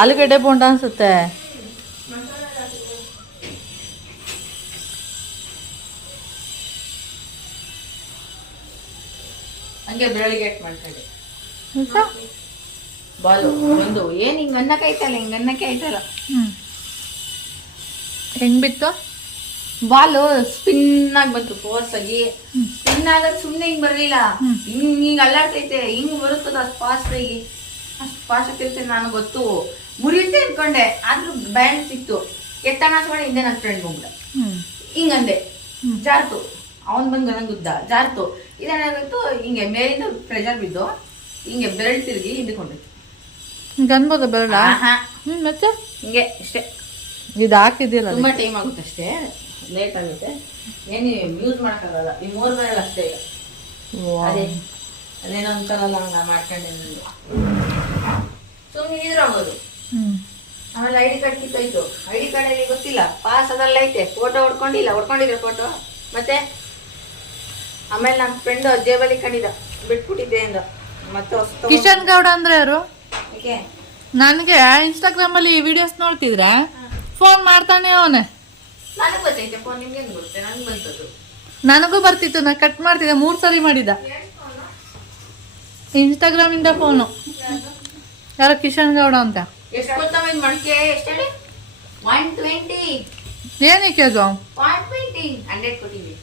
ಆಲೂಗಡ್ಡೆ ಬೋಂಡ ಅನ್ಸುತ್ತೆ. ಹಂಗೆ ಬೆರಳಿಗೆ ಆಯ್ತಾ ಬಾಲು ಒಂದು. ಏನ್ ಹಿಂಗ್ ಅನ್ನಕ್ಕೆ ಐತಲ್ಲ ಹಿಂಗ್ ಅನ್ನಕ್ಕೆ ಐತಲ್ಲ ಹೆಂಗ್ ಬಿತ್ತು? ಬಾಲು ಸ್ಪಿನ್ ಆಗಿ ಬಂತು ಫೋರ್ಸ್ ಆಗಿ. ಸ್ಪಿನ್ ಆಗದ್ ಸುಮ್ನೆ ಹಿಂಗ್ ಬರ್ಲಿಲ್ಲ. ಹಿಂಗ್ ಹಿಂಗ್ ಅಲ್ಲಾಡ್ತೈತೆ ಹಿಂಗ್ ಬರುತ್ತದ ಅಷ್ಟು ಫಾಸ್ಟ್ ಆಗಿ. ಅಷ್ಟ್ ಫಾಸ್ಟ್ ಆಗ್ತಿರುತ್ತೆ ನಾನು ಗೊತ್ತು. ಮುರಿಯುತ್ತೆ ಅನ್ಕೊಂಡೆ ಆದ್ರೂ ಬ್ಯಾಂಡ್ ಸಿಕ್ತು ಎತ್ತಣ ಮಾಡಿ ಹಿಂದೆ ನನ್ನ ಫ್ರೆಂಡ್ ಹೋಗ್ಬಿಡ ಹಿಂಗಂದೆ ಜಾರ್ತು. ಅವನ್ ಬಂದ್ ನನಗೆ ಉದ್ದ. ಜಾರ್ತು. ಇದೇನಾಗಿತ್ತು ಹಿಂಗೆ ಮೇಲಿಂದ ಪ್ರೆಷರ್ ಬಿದ್ದು ಹಿಂಗೆ ಬೆರಳು ತಿರುಗಿ ಹಿಂದಿಕೊಂಡಿತ್ತು ಹಿಂಗೆ ಅನ್ಬೋದ ಬೆರಳ? ಹ್ಞೂ ಮತ್ತೆ? ಹಿಂಗೆ ಇಷ್ಟೇ ಇದು ಹಾಕಿದ್ದೀರ ತುಂಬಾ ಟೈಮ್ ಆಗುತ್ತೆ ಅಷ್ಟೇ. ಲೇಟ್ ಆಗುತ್ತೆ. ಏನು ಯೂಸ್ ಮಾಡೋಕ್ಕಾಗಲ್ಲ. ಈ ಮೂರ್ ಬೆರಳು ಅಷ್ಟೇ ಅದೇ. ಅದೇನೋ ಅಂತಾರಲ್ಲ ಹಂಗ ಮಾಡ್ಕೊಂಡೆ ಸುಮ್ಮನೆ ಇದ್ರಾಗೋದು ಹ್ಞೂ ಆಮೇಲೆ ಐ ಡಿ ಕಾರ್ಡ್ ಕಿತ್ತೋಯ್ತು. ಐ ಡಿ ಕಾರ್ಡ್ ಗೊತ್ತಿಲ್ಲ. ಪಾಸ್ ಅದಲ್ಲ ಐತೆ. ಫೋಟೋ ಹೊಡ್ಕೊಂಡಿಲ್ಲ. ಹೊಡ್ಕೊಂಡಿದ್ರೆ ಫೋಟೋ ಮತ್ತೆ? ಆಮೇಲೆ ನನ್ನ ಫ್ರೆಂಡ್ ಜೇಬಲಿ ಕಂಡಿದ ಬಿಟ್ಬಿಟ್ಟಿದ್ದೆ ಅಂದ. ಮತ್ತೆ ಹೊಸ್ತು ಕಿಶನ್ ಗೌಡ ಅಂದ್ರೆ ಯಾರು? ಏಕೆ ನನಗೆ ಇನ್ಸ್ಟಾಗ್ರಾಮಲ್ಲಿ ವಿಡಿಯೋಸ್ ನೋಡ್ತಿದ್ರೆ ಫೋನ್ ಮಾಡ್ತಾನೆ ಅವನೇ. ನನಗೆ ಗೊತ್ತೈತೆ ಫೋನ್ ನಿಮ್ಗೆ ಹೆಂಗ್ ಗೊತ್ತೆ ನನ್ಗೆ ಬಂತದ್ದು ನನಗೂ ಬರ್ತಿತ್ತು ನಾ ಕಟ್ ಮಾಡ್ತಿದ್ದೆ ಮೂರು ಸರಿ ಮಾಡಿದ ಇನ್ಸ್ಟಾಗ್ರಾಮಿಂದ ಫೋನು ಯಾರೋ ಕಿಶನ್ ಗೌಡ ಅಂತ. ಎಷ್ಟು ಕೊಡ್ತಾವ ಇದು ಮಡಿಕೆ ಎಷ್ಟು ಹೇಳಿ? ಒನ್ ಟ್ವೆಂಟಿ ಏನಕ್ಕೆ ಅದು? ಒನ್ ಟ್ವೆಂಟಿ ಹಂಡ್ರೆಡ್ ಕೊಟ್ಟಿದ್ವಿ.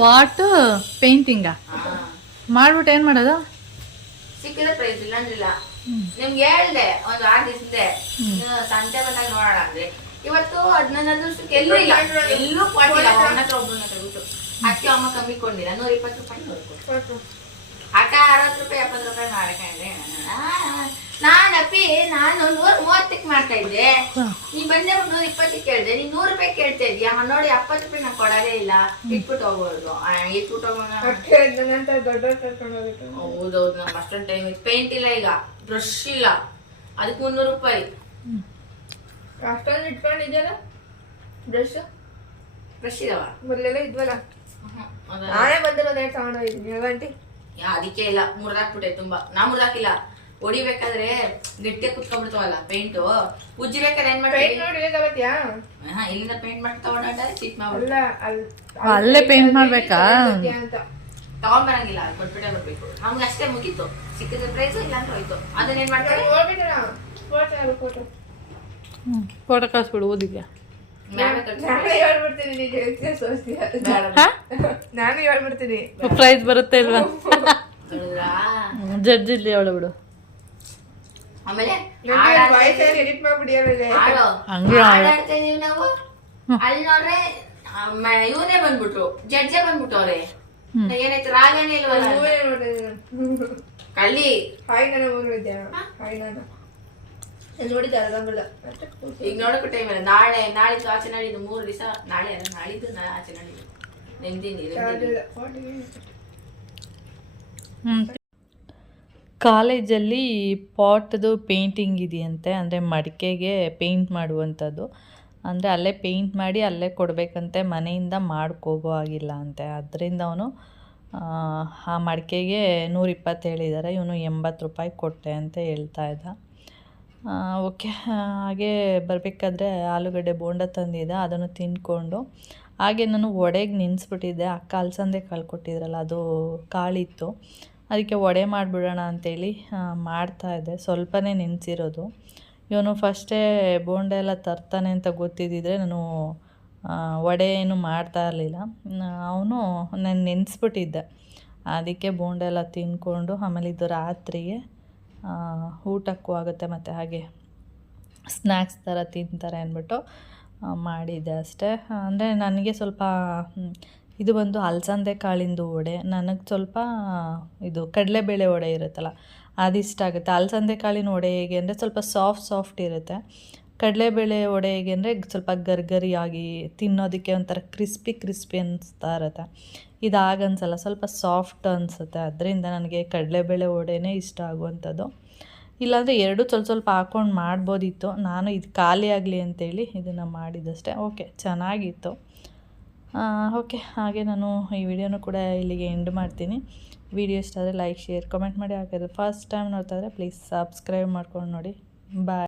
ಪಾಟು ಪೇಂಟಿಂಗ. ಮಾಡ್ಬಿಟ್ಟು ಏನ್ ಮಾಡೋದು? ಸಿಕ್ಕಿದ್ರೆ ಪ್ರೈಸ್ ಇಲ್ಲ ಅಂದ್ರಿಲ್ಲ. ನಿಮ್ಗೆ ಹೇಳ್ದೆ ಒಂದು ಆರು ದಿವಸದೆ ಸಂಜೆ ಬಂದಾಗ ನೋಡೋಣ ಅಂದ್ರೆ. ಇವತ್ತು ಹದಿನೈದು ದಿವಸಕ್ಕೆ ಎಲ್ಲೂ ಇಲ್ಲ. ಎಲ್ಲೂ ಕೊಟ್ಟಿಲ್ಲ ಅವನ ಹತ್ರ ಒಬ್ಬನ ಹತ್ರ ಅಕ್ಕಿ ಅಮ್ಮ ಕಮ್ಮಿ ಕೊಂಡಿಲ್ಲ ನೂರ ಇಪ್ಪತ್ತು ರೂಪಾಯಿ ಅಕ್ಕ ಅರವತ್ತು ರೂಪಾಯಿ ಎಪ್ಪತ್ತು ರೂಪಾಯಿ ಮಾಡಕಂದ್ರೆ ನಾನು ಅಪ್ಪಿ ನಾನು ನೂರ ಮೂವತ್ತಕ್ಕೆ ಮಾಡ್ತಾ ಇದ್ದೆ. ನೀ ಬಂದೆ ನೂರ ಇಪ್ಪತ್ತಕ್ಕೆ ಕೇಳ್ದೆ ನೀನ್ ನೂರು ರೂಪಾಯಿ ಕೇಳ್ತಾ ಇದೀಯ? ನೋಡಿ ಎಪ್ಪತ್ತು ರೂಪಾಯಿ ನಾನು ಕೊಡೋದೇ ಇಲ್ಲ. ಇಟ್ಬಿಟ್ಟು ಹೋಗೋದು ಇಟ್ಬಿಟ್ಟು ಹೋಗೋಣ ಹೌದೌದು ನಮ್ಮ ಅಷ್ಟೊಂದು ಟೈಮ್ ಇತ್ತು. ಪೇಂಟ್ ಇಲ್ಲ ಈಗ. ಬ್ರಷ್ ಇಲ್ಲ. ಅದಕ್ಕೆ ಮುನ್ನೂರು ರೂಪಾಯಿ. ಅಷ್ಟೊಂದು ಇಟ್ಕೊಂಡಿದ್ಯಲ್ಲ? ಬ್ರಷ್ ಬ್ರಷ್ ಇದಾವ? ಮೊದಲೆಲ್ಲ ಇದ್ವಲ್ಲ? ನಾನೇ ಬಂದಿರೋ ಒಂದೆರಡು ತಗೊಂಡೋಗಿದ್ದೀನಿ ಆಂಟಿ? ಯಾ, ಅದಕ್ಕೆ ಇಲ್ಲ. ಮುರ್ದಾಕ್ಬಿಟ್ಟೆ ತುಂಬಾ. ನಾ ಮುರ್ದಾಕಿಲ್ಲ. ಹೊಡಿಬೇಕಾದ್ರೆ ಗಟ್ಟಿ ಕುತ್ಕೊಂಡ್ಬಿಡ್ತಾವಲ್ಲ ಪೇಂಟ್ ಉಜ್ಜಿಬೇಕಾದ್ರೆ ಏನ್ ಮಾಡ್ತೀವಿ ಪೇಂಟ್ ನೋಡಿ ತಗೋತಿಯಾ ಹಾ, ಇಲ್ಲಿಂದ ಪೇಂಟ್ ಮಾಡಿ ತಗೊಂಡಾಗ ಚೀಟ್ ಅಲ್ಲ ಅಲ್ಲಿ ಅಲ್ಲೇ ಪೇಂಟ್ ಮಾಡ್ಬೇಕಾ? ಅಂತ. ತಗೊಂಬರಂಗಿಲ್ಲ ಅಲ್ಲಿ ಕೊಟ್ಬಿಟ್ಟೆ ಬರ್ಬೇಕು ನಮ್ಗೆ ಅಷ್ಟೇ ಮುಗೀತು. ಸಿಕ್ಕಿದ್ರೆ ಪ್ರೈಸ್ ಇಲ್ಲ ಅಂತ ಹೋಯ್ತು. ಅದನ್ನ ಏನ್ ಮಾಡ್ತಾರೆ? ಫೋಟೋ ಫೋಟೋ ಫೋಟೋ ಕಳಿಸ್ಬಿಡು ಓದಿದ್ಯಾ? ನಾನೇ ಹೇಳ್ಬಿಡ್ತೀನಿ ನೀನು ಹೇಳ್ತೀಯ ಸೋಸ್ತೀಯ? ಬೇಡ. ನಾನು ಹೇಳ್ಬಿಡ್ತೀನಿ. ಪ್ರೈಸ್ ಬರುತ್ತೆ ಇಲ್ವಾ? ನೋಡಿದ್ರಾ? ಜಡ್ಜ್ ಇಲ್ಲಿ ಅವಳು ಬಿಡು ಆಮೇಲೆ ವಾಯ್ಸ್ ಎಡಿಟ್ ಮಾಡ್ಬಿಡಿ ಆಮೇಲೆ ಹಾಡು ಹಂಗೆ ಹಾಡ್ ಆಡ್ತಾ ಇದೀವಿ ನಾವು. ಅಲ್ಲಿ ನೋಡ್ರೆ ಇವನೇ ಬಂದ್ಬಿಟ್ರು. ಜಡ್ಜೆ ಬಂದ್ಬಿಟ್ಟವ್ರೆ ಏನಾಯ್ತು? ರಾಗನೇ ಇಲ್ವಲ್ಲ? ಅಂತ. ಮೂವೇ ನೋಡಿದೆ ನಾನು. ಕಳ್ಳಿ. ಹಾಯ್ ನಾನು ನೋಡಿದ್ದೆ ಹಾಯ್ ನಾನು. ನಾನು ನೋಡಿದ್ದೆ ಅರ್ಧಂಗಲ್ಲ ಮತ್ತೆ ಕೂತು. ಈಗ ನೋಡಕ್ಕೆ ಟೈಮ್ ಇಲ್ಲ. ನಾಳೆ ನಾಳಿದ್ದು ಆಚೆ ನಾಳಿದ್ದು ಮೂರು ದಿವಸ. ನಾಳೆ ಅಲ್ಲ ನಾಳಿದ್ದು ನಾ ಆಚೆ ನಾಳಿದ್ದು. ನೆಮ್ಮದಿ ನೆಮ್ಮದಿ ಅದಿಲ್ಲ, ಫೋಟೋಗೆ ಕಾಲೇಜಲ್ಲಿ ಪಾಟ್ದು ಪೇಂಟಿಂಗ್ ಇದೆಯಂತೆ, ಅಂದರೆ ಮಡಿಕೆಗೆ ಪೇಂಟ್ ಮಾಡುವಂಥದ್ದು. ಅಂದರೆ ಅಲ್ಲೇ ಪೇಂಟ್ ಮಾಡಿ ಅಲ್ಲೇ ಕೊಡಬೇಕಂತೆ, ಮನೆಯಿಂದ ಮಾಡ್ಕೋಗೋ ಆಗಿಲ್ಲ ಅಂತೆ. ಅದರಿಂದ ಅವನು, ಆ ಮಡಿಕೆಗೆ ನೂರಿಪ್ಪತ್ತು ಹೇಳಿದ್ದಾರೆ ಇವನು ಎಂಬತ್ತು ರೂಪಾಯಿ ಕೊಟ್ಟೆ ಅಂತ ಹೇಳ್ತಾ ಇದ್ದ. ಓಕೆ, ಹಾಗೆ ಬರಬೇಕಾದ್ರೆ ಆಲೂಗಡ್ಡೆ ಬೋಂಡ ತಂದಿದ್ದೆ, ಅದನ್ನು ತಿಂದ್ಕೊಂಡು, ಹಾಗೆ ನಾನು ಒಡೆಗೆ ನಿನ್ಸ್ಬಿಟ್ಟಿದ್ದೆ ಅಕ್ಕ ಅಲಸಂದೆ ಕಾಳು ಕೊಟ್ಟಿದ್ರಲ್ಲ, ಅದು ಕಾಳಿತ್ತು. ಅದಕ್ಕೆ ವಡೆ ಮಾಡಿಬಿಡೋಣ ಅಂತೇಳಿ ಮಾಡ್ತಾಯಿದ್ದೆ ಸ್ವಲ್ಪನೇ ನೆನೆಸಿರೋದು. ಇವನು ಫಸ್ಟೇ ಬೋಂಡೆ ಎಲ್ಲ ತರ್ತಾನೆ ಅಂತ ಗೊತ್ತಿದ್ದಿದ್ರೆ ನಾನು ವಡೆ ಏನು ಮಾಡ್ತಾ ಇರಲಿಲ್ಲ. ಅವನು ನಾನು ನೆನೆಸ್ಬಿಟ್ಟಿದ್ದೆ. ಅದಕ್ಕೆ ಬೋಂಡೆ ಎಲ್ಲ ತಿಂದ್ಕೊಂಡು ಆಮೇಲೆ ಇದು ರಾತ್ರಿಗೆ ಊಟಕ್ಕೂ ಆಗುತ್ತೆ ಮತ್ತು ಹಾಗೆ ಸ್ನ್ಯಾಕ್ಸ್ ಥರ ತಿಂತಾರೆ ಅಂದ್ಬಿಟ್ಟು ಮಾಡಿದ್ದೆ ಅಷ್ಟೇ. ಅಂದರೆ ನನಗೆ ಸ್ವಲ್ಪ ಇದು ಬಂದು ಅಲಸಂದೆ ಕಾಳಿಂದು ವಡೆ. ನನಗೆ ಸ್ವಲ್ಪ ಇದು ಕಡಲೆಬೇಳೆ ವಡೆ ಇರುತ್ತಲ್ಲ, ಅದಿಷ್ಟ ಆಗುತ್ತೆ. ಅಲಸಂದೆ ಕಾಳಿನ ವಡೆ ಹೇಗೆ ಅಂದರೆ ಸ್ವಲ್ಪ ಸಾಫ್ಟ್ ಸಾಫ್ಟ್ ಇರುತ್ತೆ. ಕಡಲೆಬೇಳೆ ವಡೆ ಹೇಗೆ ಅಂದರೆ ಸ್ವಲ್ಪ ಗರ್ಗರಿಯಾಗಿ ತಿನ್ನೋದಕ್ಕೆ ಒಂಥರ ಕ್ರಿಸ್ಪಿ ಕ್ರಿಸ್ಪಿ ಅನಿಸ್ತಾ ಇರುತ್ತೆ. ಇದು ಆಗನ್ಸಲ್ಲ ಸ್ವಲ್ಪ ಸಾಫ್ಟ್ ಅನಿಸುತ್ತೆ. ಅದರಿಂದ ನನಗೆ ಕಡಲೆಬೇಳೆ ವಡೆನೇ ಇಷ್ಟ ಆಗುವಂಥದ್ದು. ಇಲ್ಲಾಂದರೆ ಎರಡು ಸ್ವಲ್ಪ ಸ್ವಲ್ಪ ಹಾಕ್ಕೊಂಡು ಮಾಡ್ಬೋದಿತ್ತು. ನಾನು ಇದು ಖಾಲಿ ಆಗಲಿ ಅಂತೇಳಿ ಇದನ್ನು ಮಾಡಿದ್ದಷ್ಟೇ ಓಕೆ ಚೆನ್ನಾಗಿತ್ತು. ಓಕೆ ಹಾಗೆ ನಾನು ಈ ವಿಡಿಯೋನು ಕೂಡ ಇಲ್ಲಿಗೆ ಎಂಡ್ ಮಾಡ್ತೀನಿ. ವಿಡಿಯೋ ಇಷ್ಟ ಆದರೆ ಲೈಕ್ ಶೇರ್ ಕಮೆಂಟ್ ಮಾಡಿ ಹಾಕಿದ್ರೆ ಫಸ್ಟ್ ಟೈಮ್ ನೋಡ್ತಾ ಇದ್ದರೆ ಪ್ಲೀಸ್ ಸಬ್ಸ್ಕ್ರೈಬ್ ಮಾಡ್ಕೊಂಡು ನೋಡಿ. ಬಾಯ್